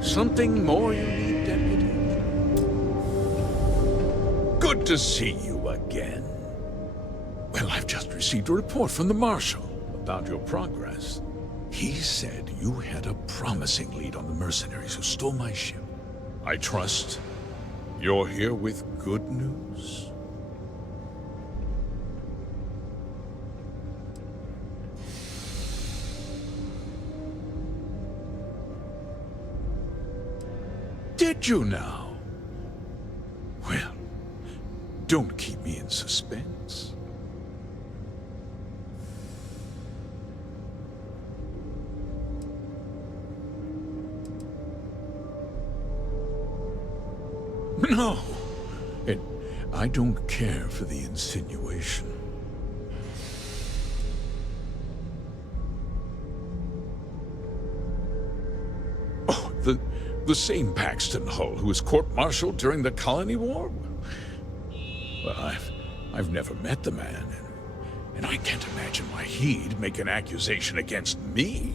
Something more you need, Deputy? Good to see you again. Well, I've just received a report from the Marshal about your progress. He said you had a promising lead on the mercenaries who stole my ship. I trust You're here with good news? Did you now? Well, don't keep me in suspense. No, and I don't care for the insinuation. Oh, the same Paxton Hull who was court-martialed during the Colony War? Well, I've never met the man, and I can't imagine why he'd make an accusation against me.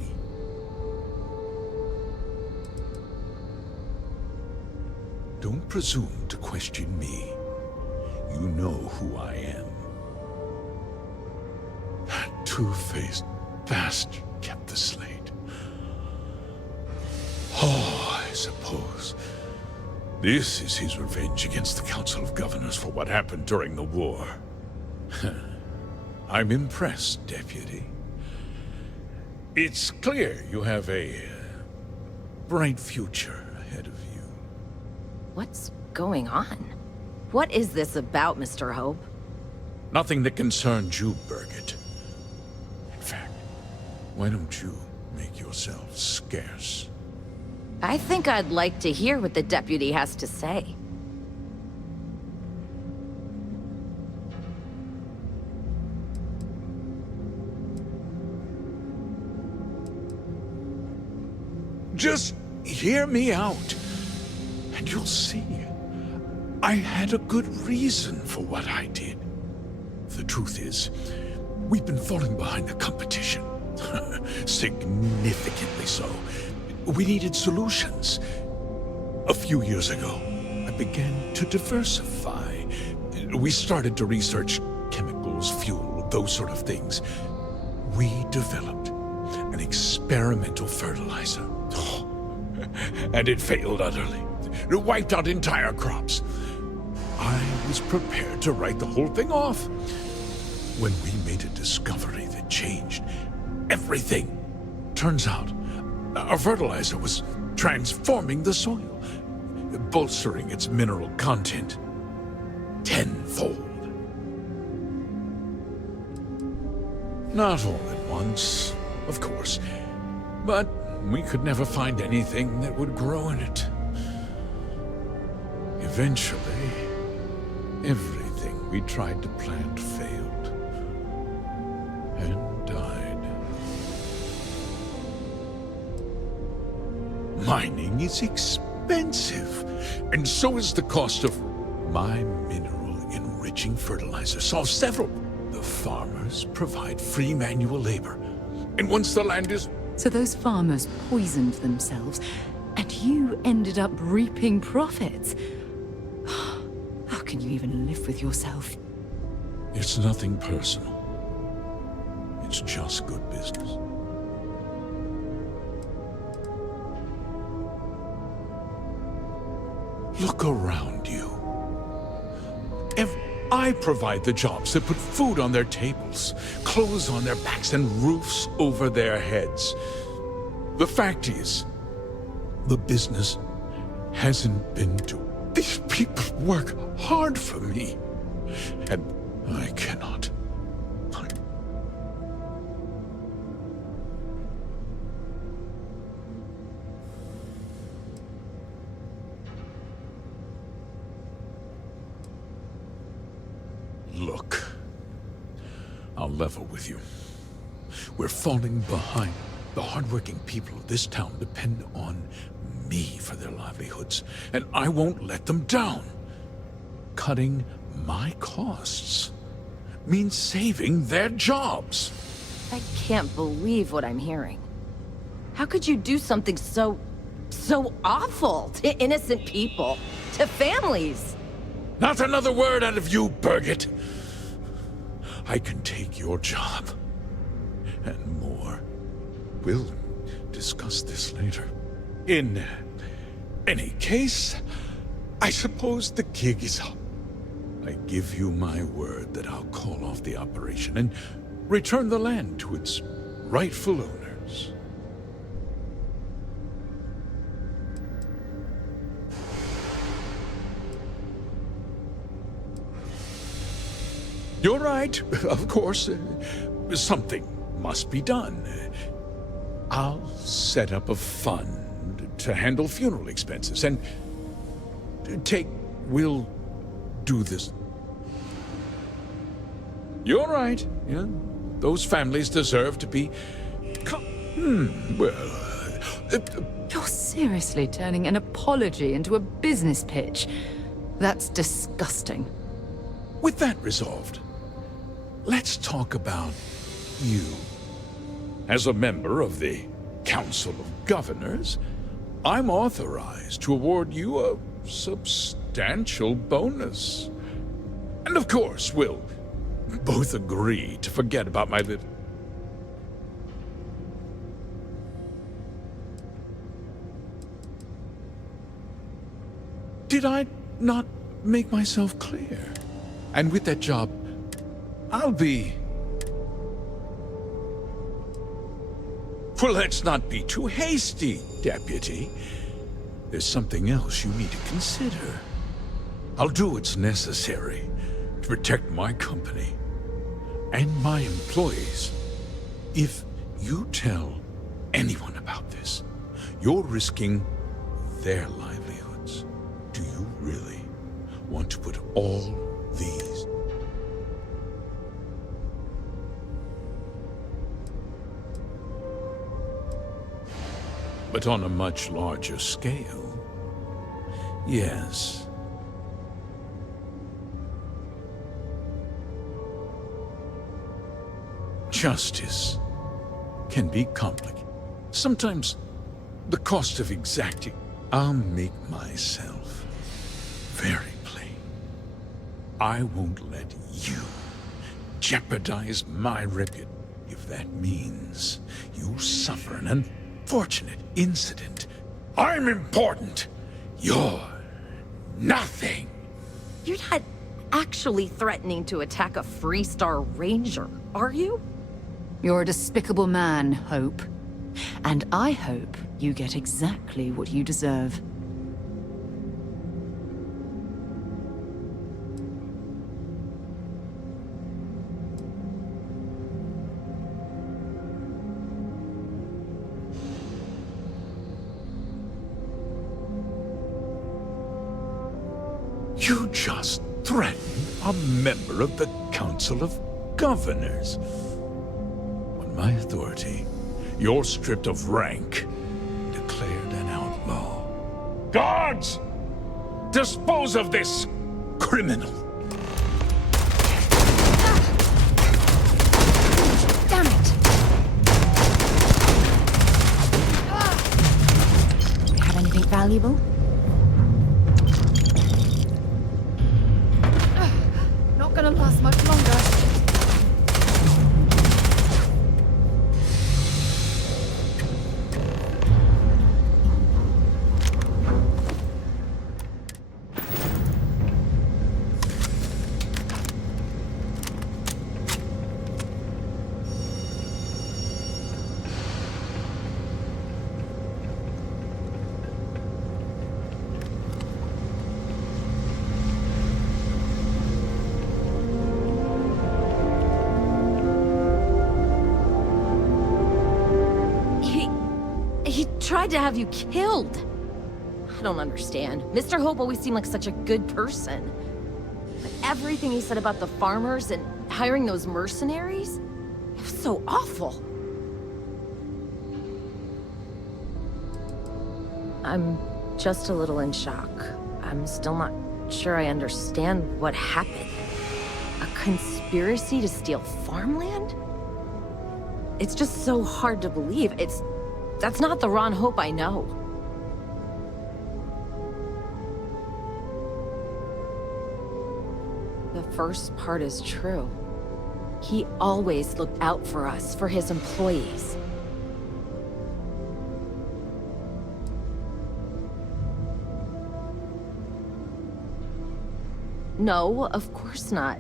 Don't presume to question me. You know who I am. That two-faced bastard kept the slate. Oh, I suppose this is his revenge against the Council of Governors for what happened during the war. I'm impressed, Deputy. It's clear you have a bright future ahead of you. What's going on? What is this about, Mr. Hope? Nothing that concerns you, Birgit. In fact, why don't you make yourself scarce? I think I'd like to hear what the deputy has to say. Just hear me out, and you'll see. I had a good reason for what I did. The truth is, we've been falling behind the competition. Significantly so. We needed solutions. A few years ago, I began to diversify. We started to research chemicals, fuel, those sort of things. We developed an experimental fertilizer. And it failed utterly. It wiped out entire crops. I was prepared to write the whole thing off when we made a discovery that changed everything. Turns out, our fertilizer was transforming the soil, bolstering its mineral content tenfold. Not all at once, of course, but we could never find anything that would grow in it. Eventually, everything we tried to plant failed and died. Mining is expensive, and so is the cost of my mineral-enriching fertilizer. Solves several. The farmers provide free manual labor, and once the land is... So those farmers poisoned themselves, and you ended up reaping profits. How can you even live with yourself? It's nothing personal. It's just good business. Look around you. I provide the jobs that put food on their tables, clothes on their backs, and roofs over their heads. The fact is, the business hasn't been to... These people work hard for me, and I cannot. Look, I'll level with you. We're falling behind. The hardworking people of this town depend on me for their livelihoods, and I won't let them down. Cutting my costs means saving their jobs. I can't believe what I'm hearing. How could you do something so awful to innocent people, to families? Not another word out of you, Birgit. I can take your job, and more. We'll discuss this later. In any case, I suppose the gig is up. I give you my word that I'll call off the operation and return the land to its rightful owners. You're right, of course. Something must be done. I'll set up a fund to handle funeral expenses and we'll do this. You're right, yeah. Those families deserve to be... You're seriously turning an apology into a business pitch. That's disgusting. With that resolved, let's talk about you. As a member of the Council of Governors, I'm authorized to award you a substantial bonus. And of course, we'll both agree to forget about my little... Did I not make myself clear? And with that job, I'll be... Well, let's not be too hasty, Deputy. There's something else you need to consider. I'll do what's necessary to protect my company and my employees. If you tell anyone about this, you're risking their livelihoods. Do you really want to put all these... But on a much larger scale, yes. Justice can be complicated. Sometimes the cost of exacting... I'll make myself very plain. I won't let you jeopardize my reputation if that means you suffer an unfortunate incident. I'm important. You're nothing. You're not actually threatening to attack a Freestar Ranger, are you? You're a despicable man, Hope. And I hope you get exactly what you deserve. You just threatened a member of the Council of Governors. On my authority, you're stripped of rank, declared an outlaw. Guards! Dispose of this criminal! Damn it! Have anything valuable? Not gonna last much longer. Tried to have you killed. I don't understand. Mr. Hope always seemed like such a good person. But everything he said about the farmers and hiring those mercenaries, it was so awful. I'm just a little in shock. I'm still not sure I understand what happened. A conspiracy to steal farmland? It's just so hard to believe. That's not the Ron Hope I know. The first part is true. He always looked out for us, for his employees. No, of course not.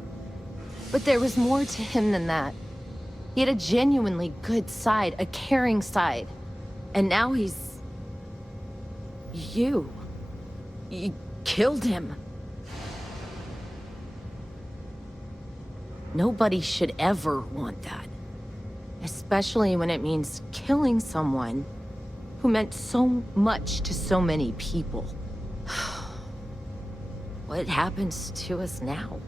But there was more to him than that. He had a genuinely good side, a caring side. And now he's... you. You killed him. Nobody should ever want that. Especially when it means killing someone who meant so much to so many people. What happens to us now?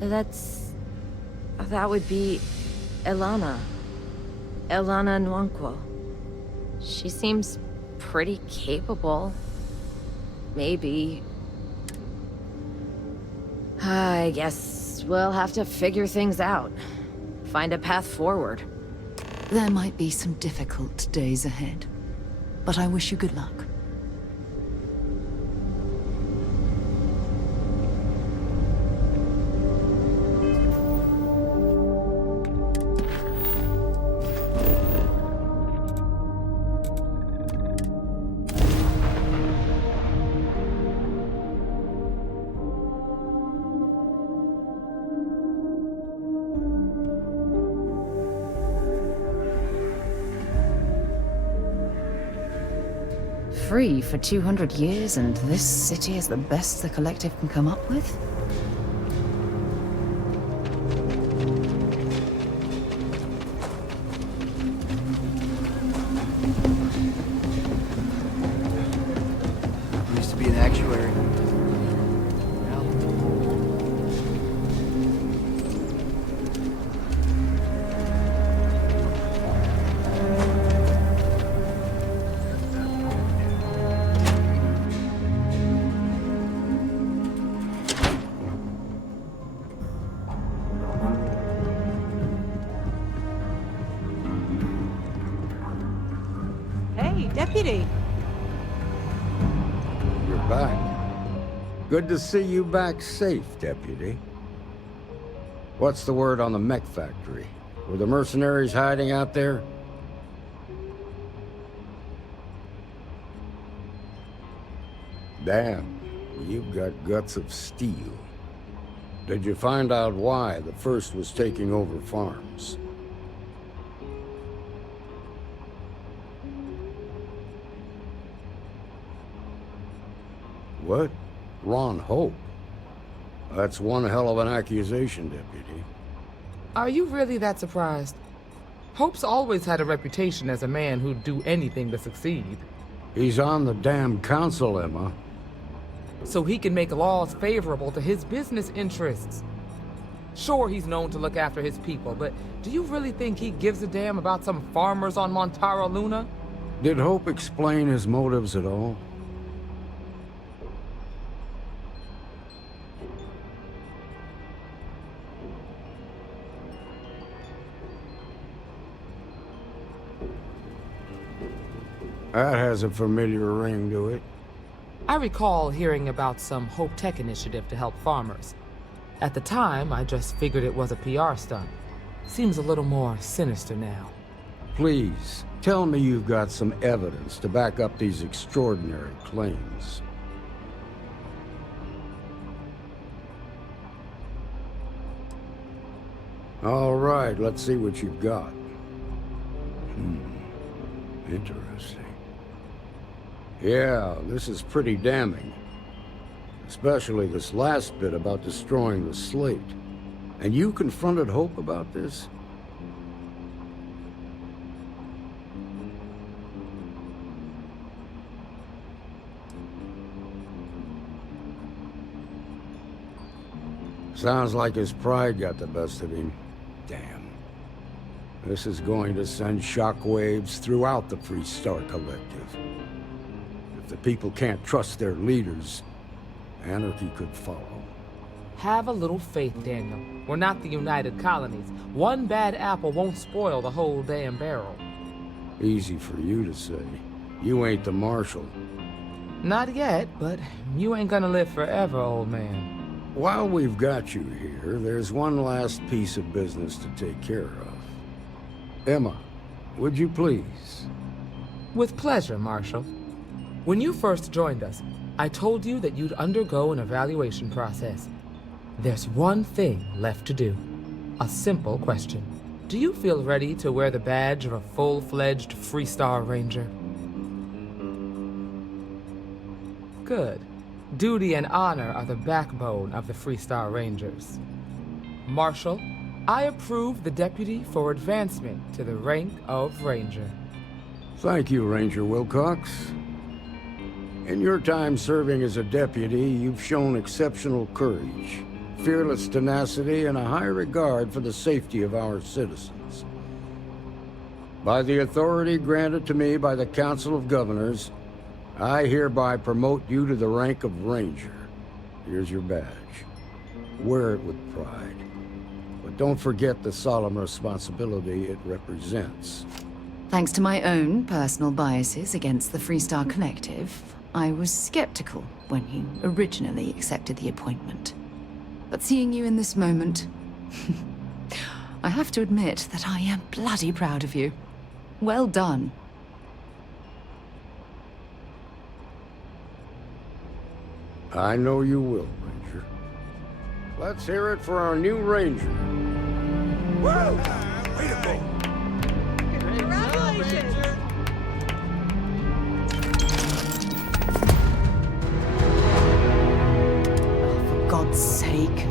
That would be Elana. Elana Nwankwo. She seems pretty capable. Maybe. I guess we'll have to figure things out. Find a path forward. There might be some difficult days ahead, but I wish you good luck. Free for 200 years, and this city is the best the Collective can come up with? Used to be an actuary. Deputy. You're back. Good to see you back safe, Deputy. What's the word on the mech factory? Were the mercenaries hiding out there? Damn, you've got guts of steel. Did you find out why the First was taking over farms? What? Ron Hope? That's one hell of an accusation, Deputy. Are you really that surprised? Hope's always had a reputation as a man who'd do anything to succeed. He's on the damn council, Emma. So he can make laws favorable to his business interests. Sure, he's known to look after his people, but do you really think he gives a damn about some farmers on Montara Luna? Did Hope explain his motives at all? That has a familiar ring to it. I recall hearing about some Hope Tech initiative to help farmers. At the time, I just figured it was a PR stunt. Seems a little more sinister now. Please, tell me you've got some evidence to back up these extraordinary claims. All right, let's see what you've got. Interesting. Yeah, this is pretty damning. Especially this last bit about destroying the slate. And you confronted Hope about this? Sounds like his pride got the best of him. Damn. This is going to send shockwaves throughout the Free Star Collective. If the people can't trust their leaders, anarchy could follow. Have a little faith, Daniel. We're not the United Colonies. One bad apple won't spoil the whole damn barrel. Easy for you to say. You ain't the marshal. Not yet, but you ain't gonna live forever, old man. While we've got you here, there's one last piece of business to take care of. Emma, Would you please? With pleasure, Marshal. When you first joined us, I told you that you'd undergo an evaluation process. There's one thing left to do. A simple question. Do you feel ready to wear the badge of a full-fledged Freestar Ranger? Good. Duty and honor are the backbone of the Freestar Rangers. Marshal, I approve the deputy for advancement to the rank of Ranger. Thank you, Ranger Wilcox. In your time serving as a deputy, you've shown exceptional courage, fearless tenacity, and a high regard for the safety of our citizens. By the authority granted to me by the Council of Governors, I hereby promote you to the rank of Ranger. Here's your badge. Wear it with pride. But don't forget the solemn responsibility it represents. Thanks to my own personal biases against the Freestar Collective, I was skeptical when you originally accepted the appointment. But seeing you in this moment, I have to admit that I am bloody proud of you. Well done. I know you will, Ranger. Let's hear it for our new Ranger. Woo! Way to go! Congratulations! For God's sake.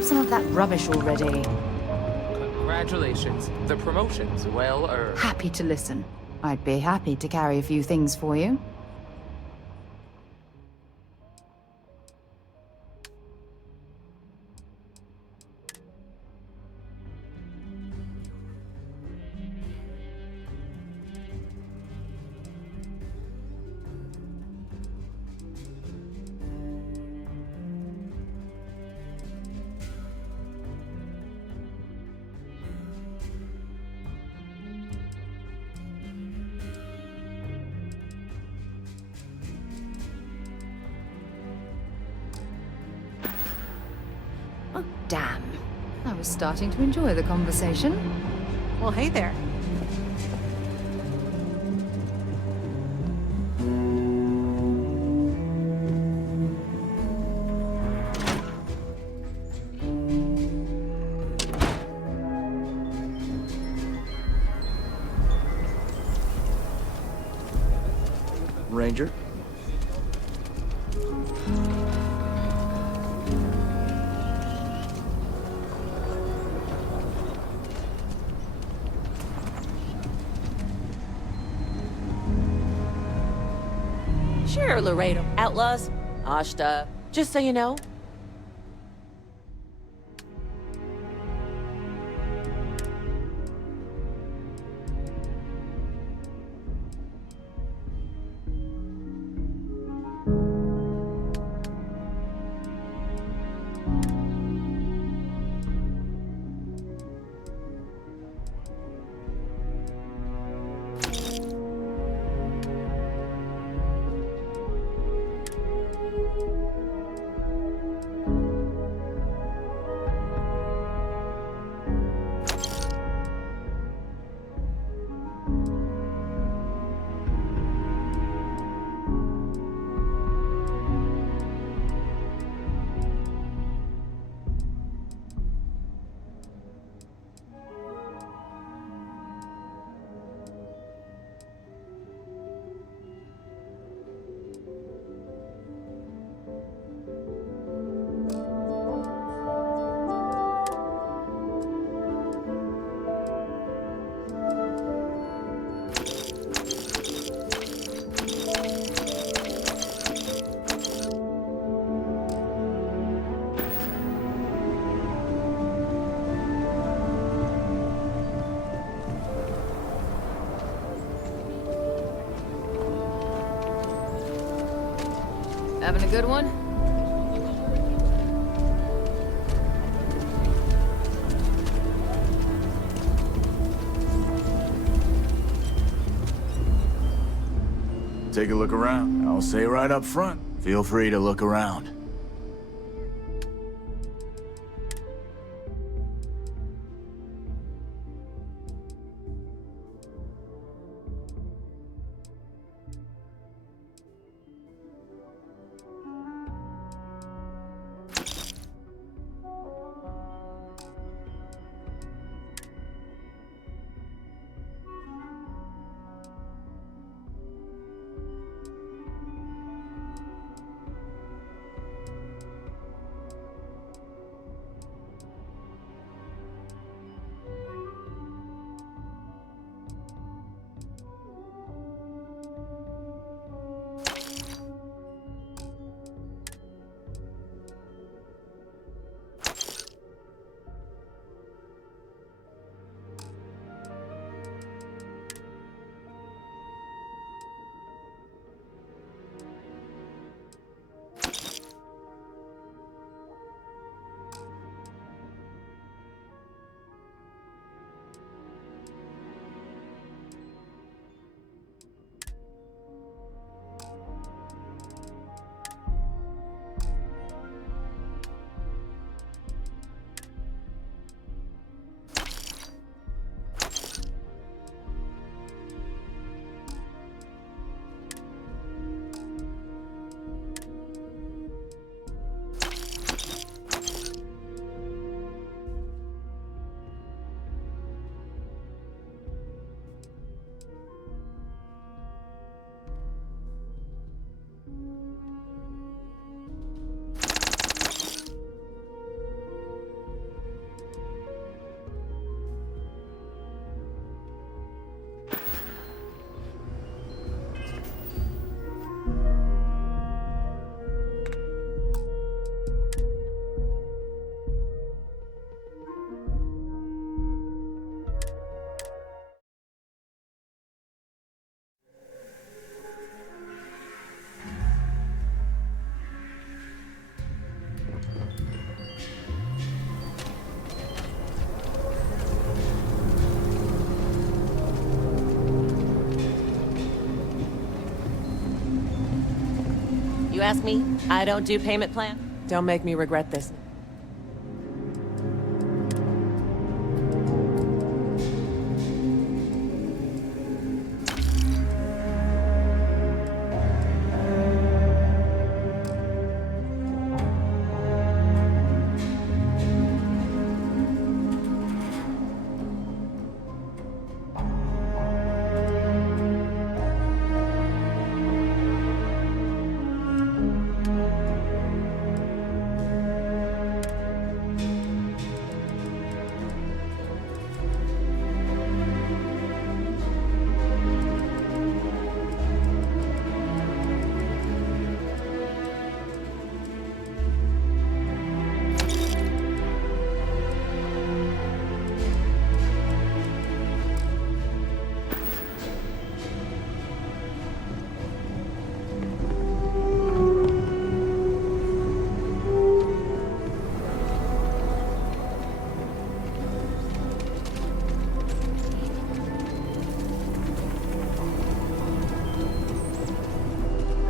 Some of that rubbish already. Congratulations. The promotion's well earned. Happy to listen. I'd be happy to carry a few things for you. Oh, damn. I was starting to enjoy the conversation. Well, hey there. Ranger? Sure, Laredo. Outlaws. Ashta. Just so you know. Having a good one? Take a look around. I'll say right up front, feel free to look around. You ask me, I don't do payment plan. Don't make me regret this.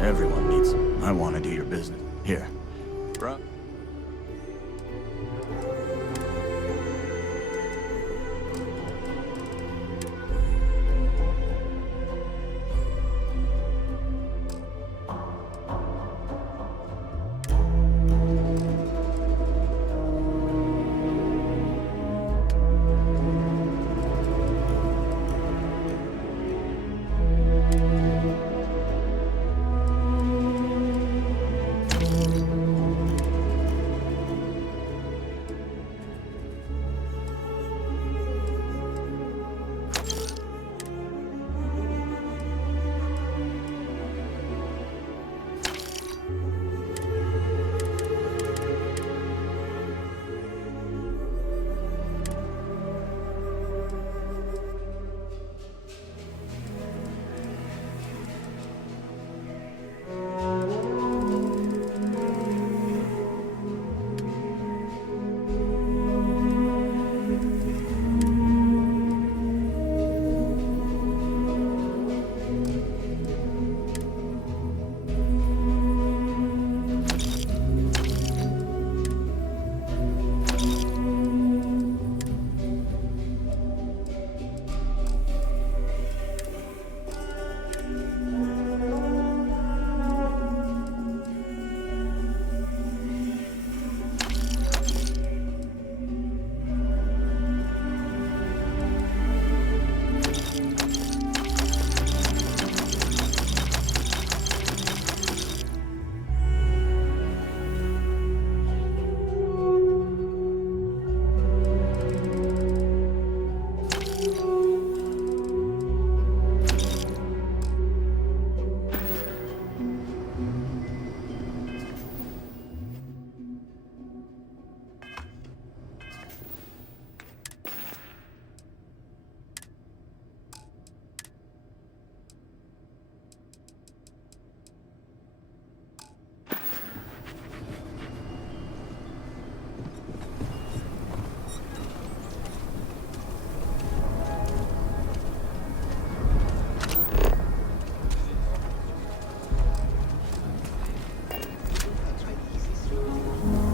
Everyone needs them. I want to do your business. Here. Bro.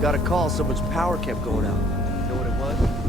Got a call, someone's power kept going out. Know what it was?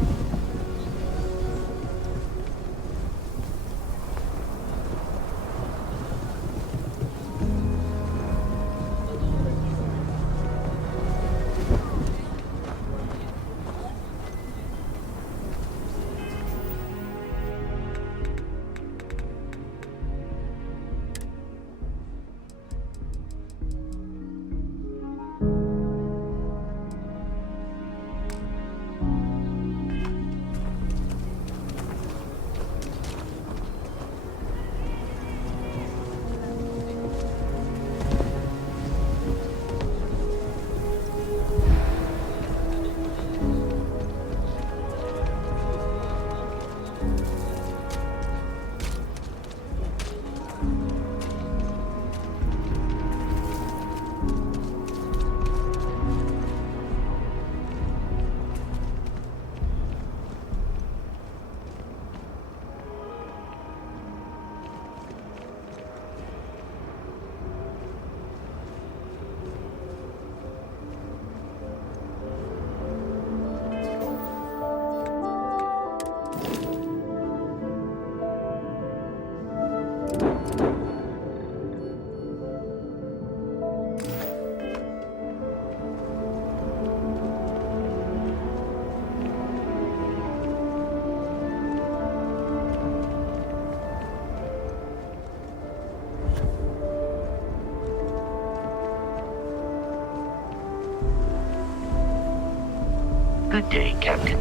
Good day, Captain.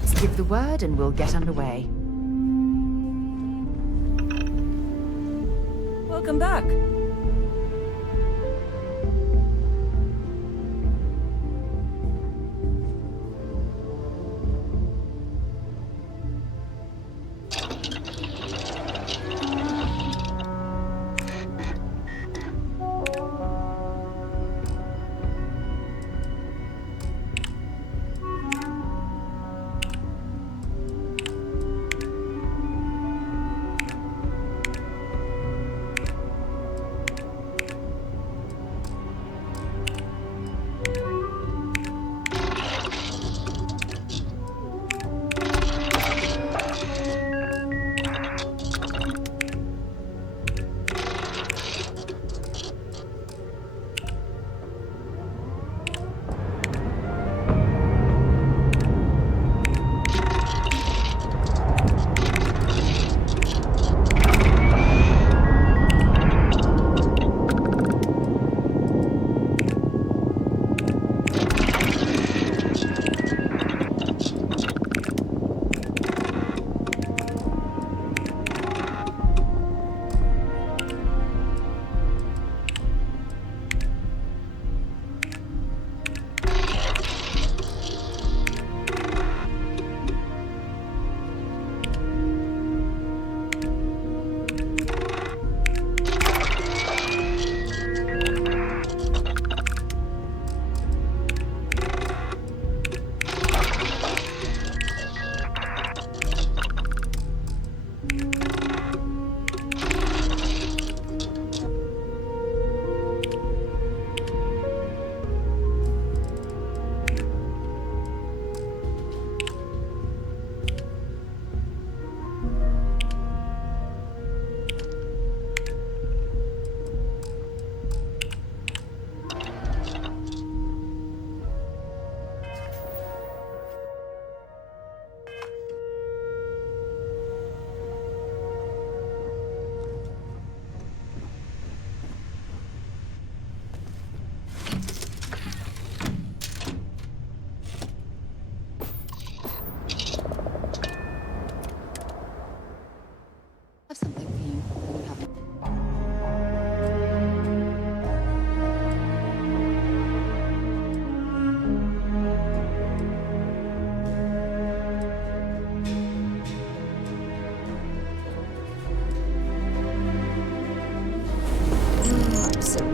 Just give the word and we'll get underway. Welcome back.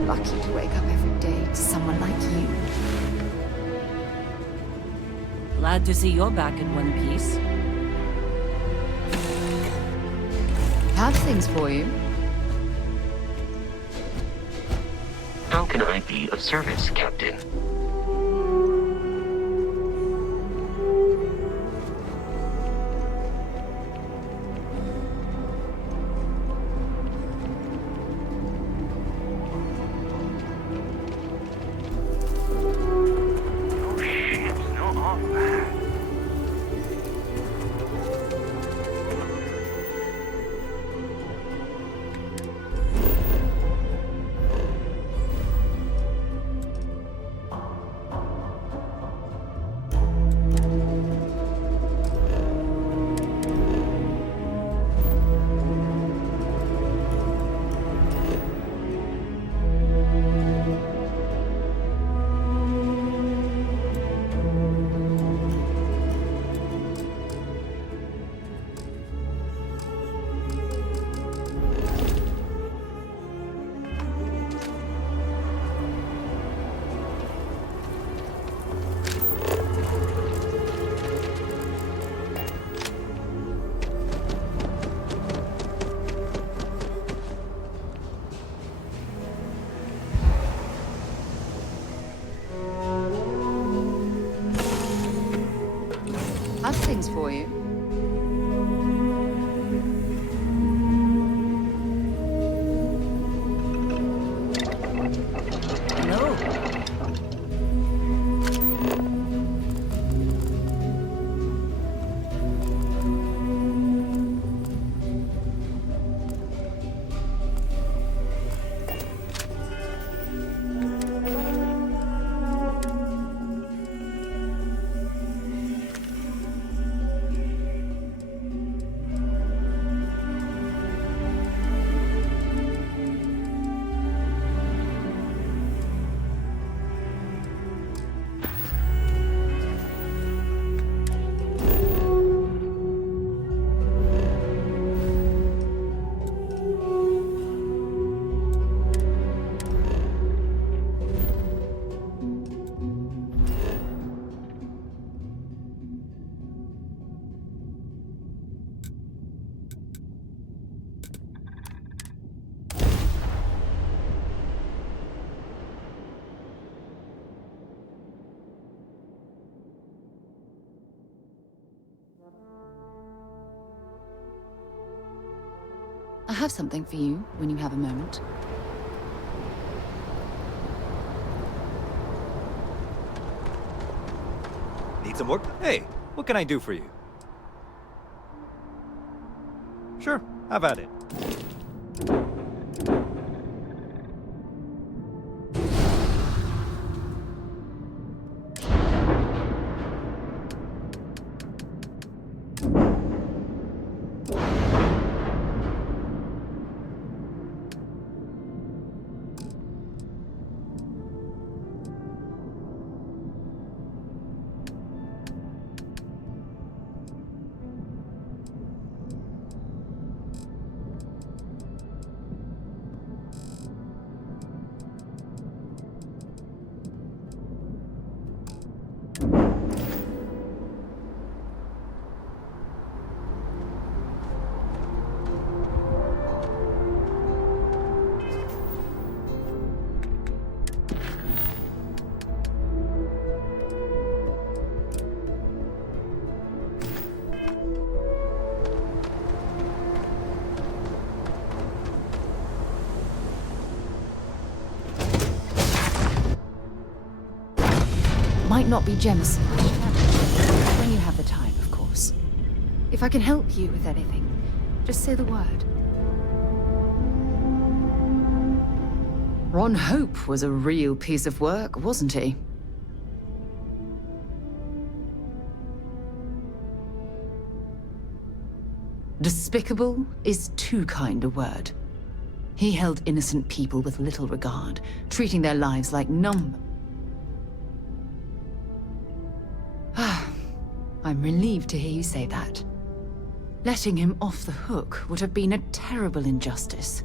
lucky to wake up every day to someone like you. Glad to see you're back in one piece. Have things for you. can I be of service, Captain? I've things for you. Hello. I have something for you when you have a moment. Need some work? Hey, what can I do for you? Sure, have at it. Might not be Gemison. When you have the time, of course. If I can help you with anything, just say the word. Ron Hope was a real piece of work, wasn't he? Despicable is too kind a word. He held innocent people with little regard, treating their lives like I'm relieved to hear you say that. Letting him off the hook would have been a terrible injustice.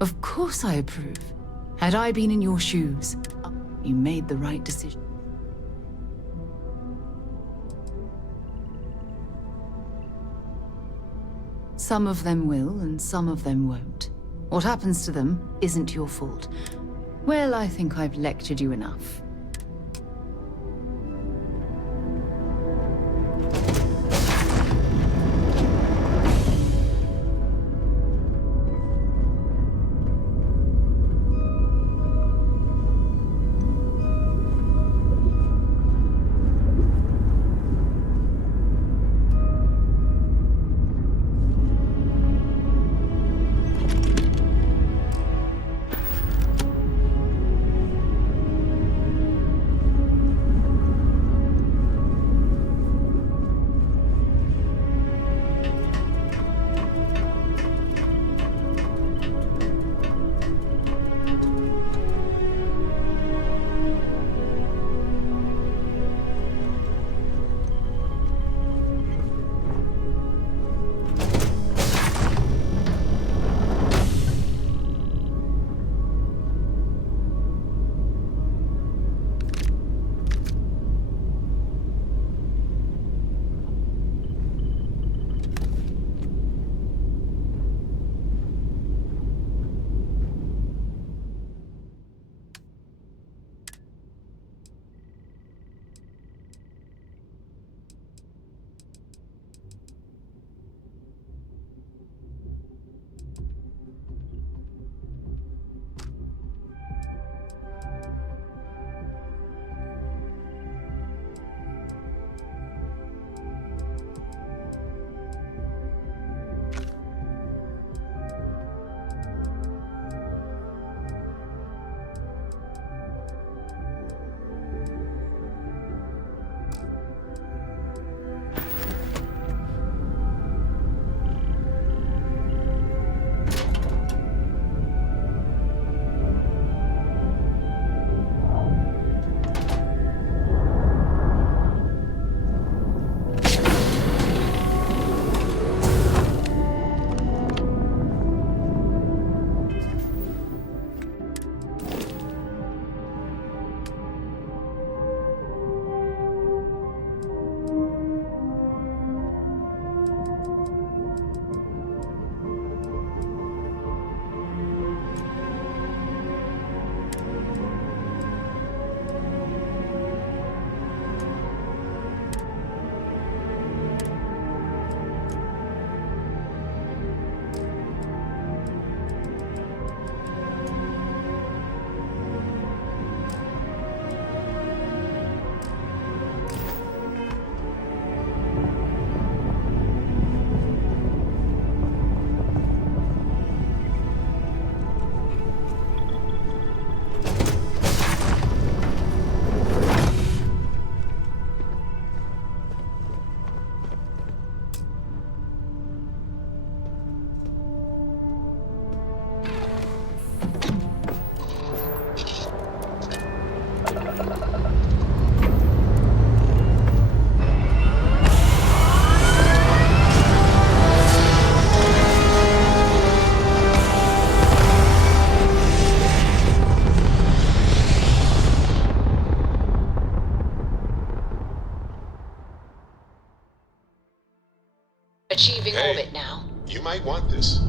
Of course I approve. Had I been in your shoes, you made the right decision. Some of them will, and some of them won't. What happens to them isn't your fault. Well, I think I've lectured you enough. Achieving orbit now. You might want this.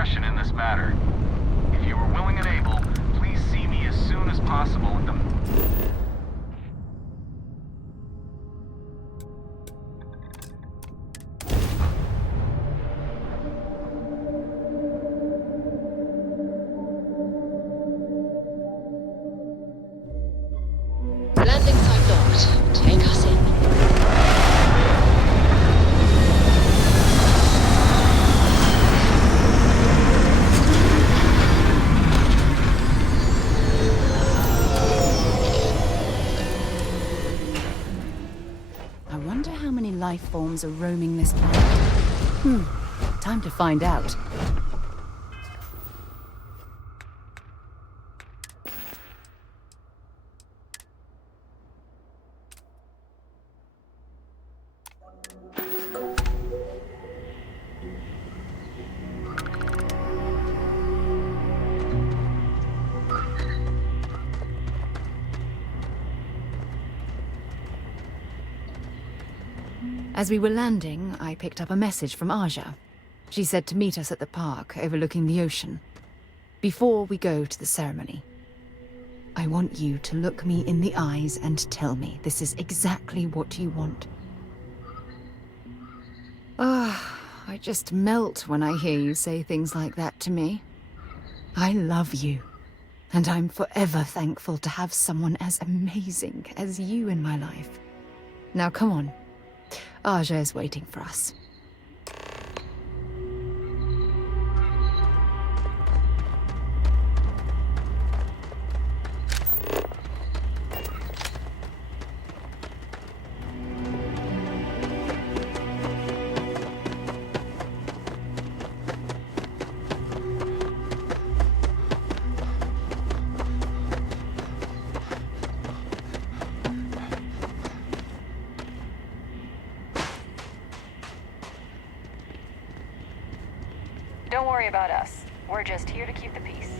discretion in this matter. If you are willing and able, please see me as soon as possible at the... Landing site docked. Take us in. I wonder how many life forms are roaming this planet. Time to find out. As we were landing, I picked up a message from Aja. She said to meet us at the park overlooking the ocean. Before we go to the ceremony, I want you to look me in the eyes and tell me this is exactly what you want. I just melt when I hear you say things like that to me. I love you, and I'm forever thankful to have someone as amazing as you in my life. Now come on. Aja is waiting for us. Don't worry about us. We're just here to keep the peace.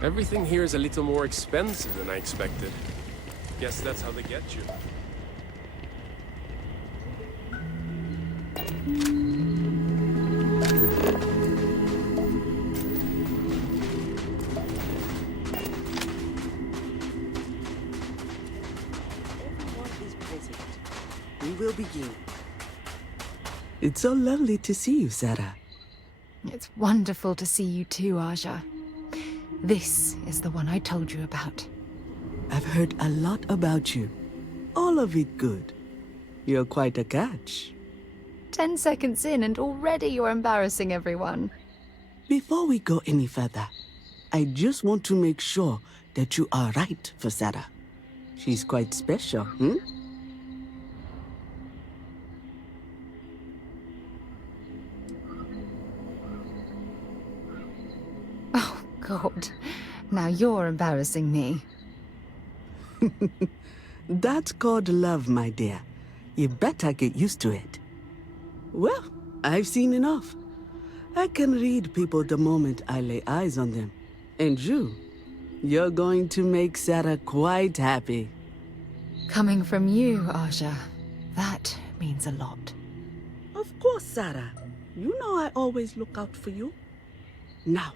Everything here is a little more expensive than I expected. Guess that's how they get you. We'll begin. It's so lovely to see you, Sarah. It's wonderful to see you too, Aja. This is the one I told you about. I've heard a lot about you. All of it good. You're quite a catch. 10 seconds in and already you're embarrassing everyone. Before we go any further, I just want to make sure that you are right for Sarah. She's quite special, God, now you're embarrassing me. That's called love, my dear. You better get used to it. Well, I've seen enough. I can read people the moment I lay eyes on them. And you're going to make Sarah quite happy. Coming from you, Aja, that means a lot. Of course, Sarah. You know I always look out for you. Now,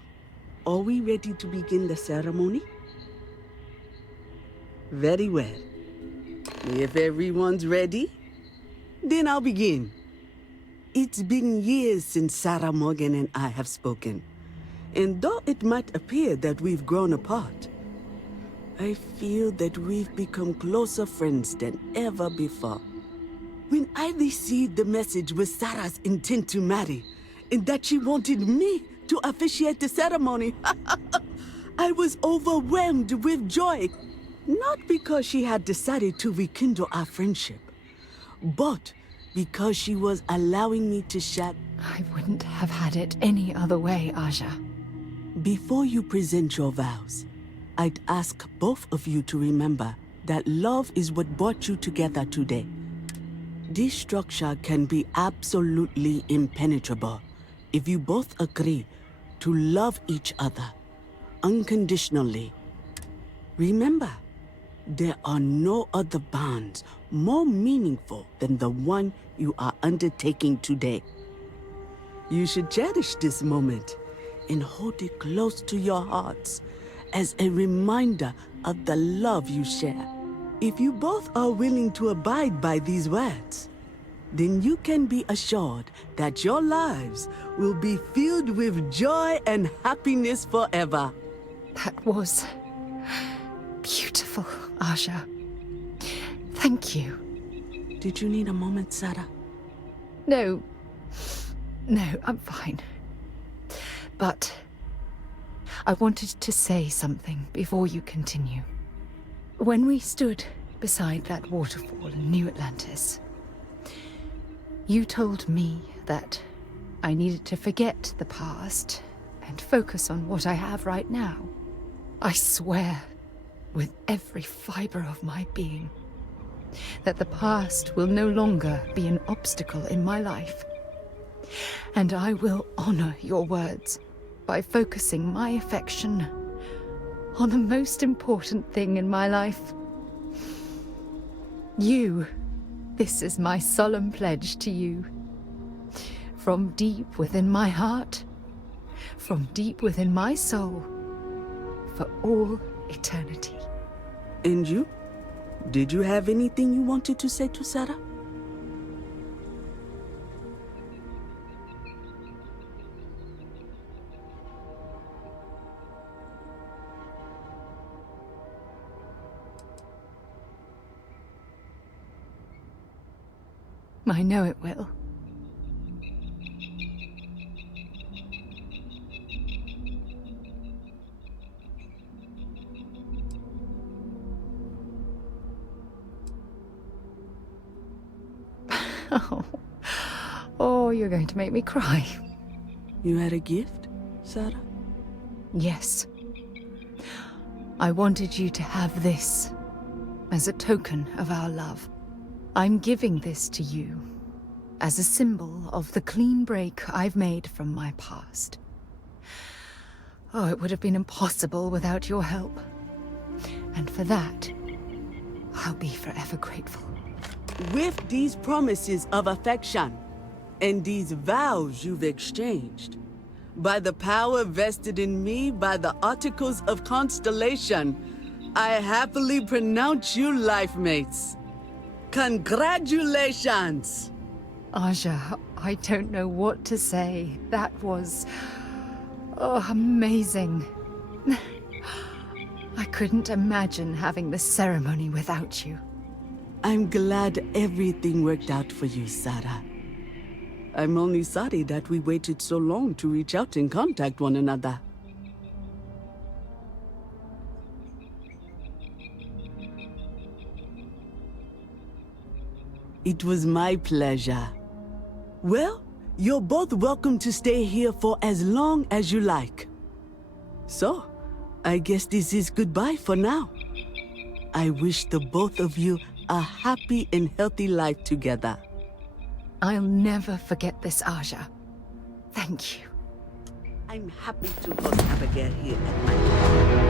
are we ready to begin the ceremony? Very well. If everyone's ready, then I'll begin. It's been years since Sarah Morgan and I have spoken. And though it might appear that we've grown apart, I feel that we've become closer friends than ever before. When I received the message with Sarah's intent to marry, and that she wanted me to officiate the ceremony, I was overwhelmed with joy. Not because she had decided to rekindle our friendship, but because she was allowing me to share... I wouldn't have had it any other way, Aja. Before you present your vows, I'd ask both of you to remember that love is what brought you together today. This structure can be absolutely impenetrable if you both agree to love each other unconditionally. Remember, There are no other bonds more meaningful than the one you are undertaking today. You should cherish this moment and hold it close to your hearts as a reminder of the love you share. If you both are willing to abide by these words, then you can be assured that your lives will be filled with joy and happiness forever. That was beautiful, Aja. Thank you. Did you need a moment, Sarah? No. No, I'm fine. But I wanted to say something before you continue. When we stood beside that waterfall in New Atlantis, you told me that I needed to forget the past and focus on what I have right now. I swear, with every fiber of my being, that the past will no longer be an obstacle in my life. And I will honor your words by focusing my affection on the most important thing in my life. You. This is my solemn pledge to you. From deep within my heart, from deep within my soul, for all eternity. And you? Did you have anything you wanted to say to Sarah? I know it will. Oh, you're going to make me cry. You had a gift, Sarah? Yes. I wanted you to have this as a token of our love. I'm giving this to you as a symbol of the clean break I've made from my past. Oh, it would have been impossible without your help. And for that, I'll be forever grateful. With these promises of affection and these vows you've exchanged, by the power vested in me by the Articles of Constellation, I happily pronounce you life mates. Congratulations! Aja, I don't know what to say. That was... amazing. I couldn't imagine having the ceremony without you. I'm glad everything worked out for you, Sarah. I'm only sorry that we waited so long to reach out and contact one another. It was my pleasure. Well, you're both welcome to stay here for as long as you like. So, I guess this is goodbye for now. I wish the both of you a happy and healthy life together. I'll never forget this, Aja. Thank you. I'm happy to host Abigail here at my home.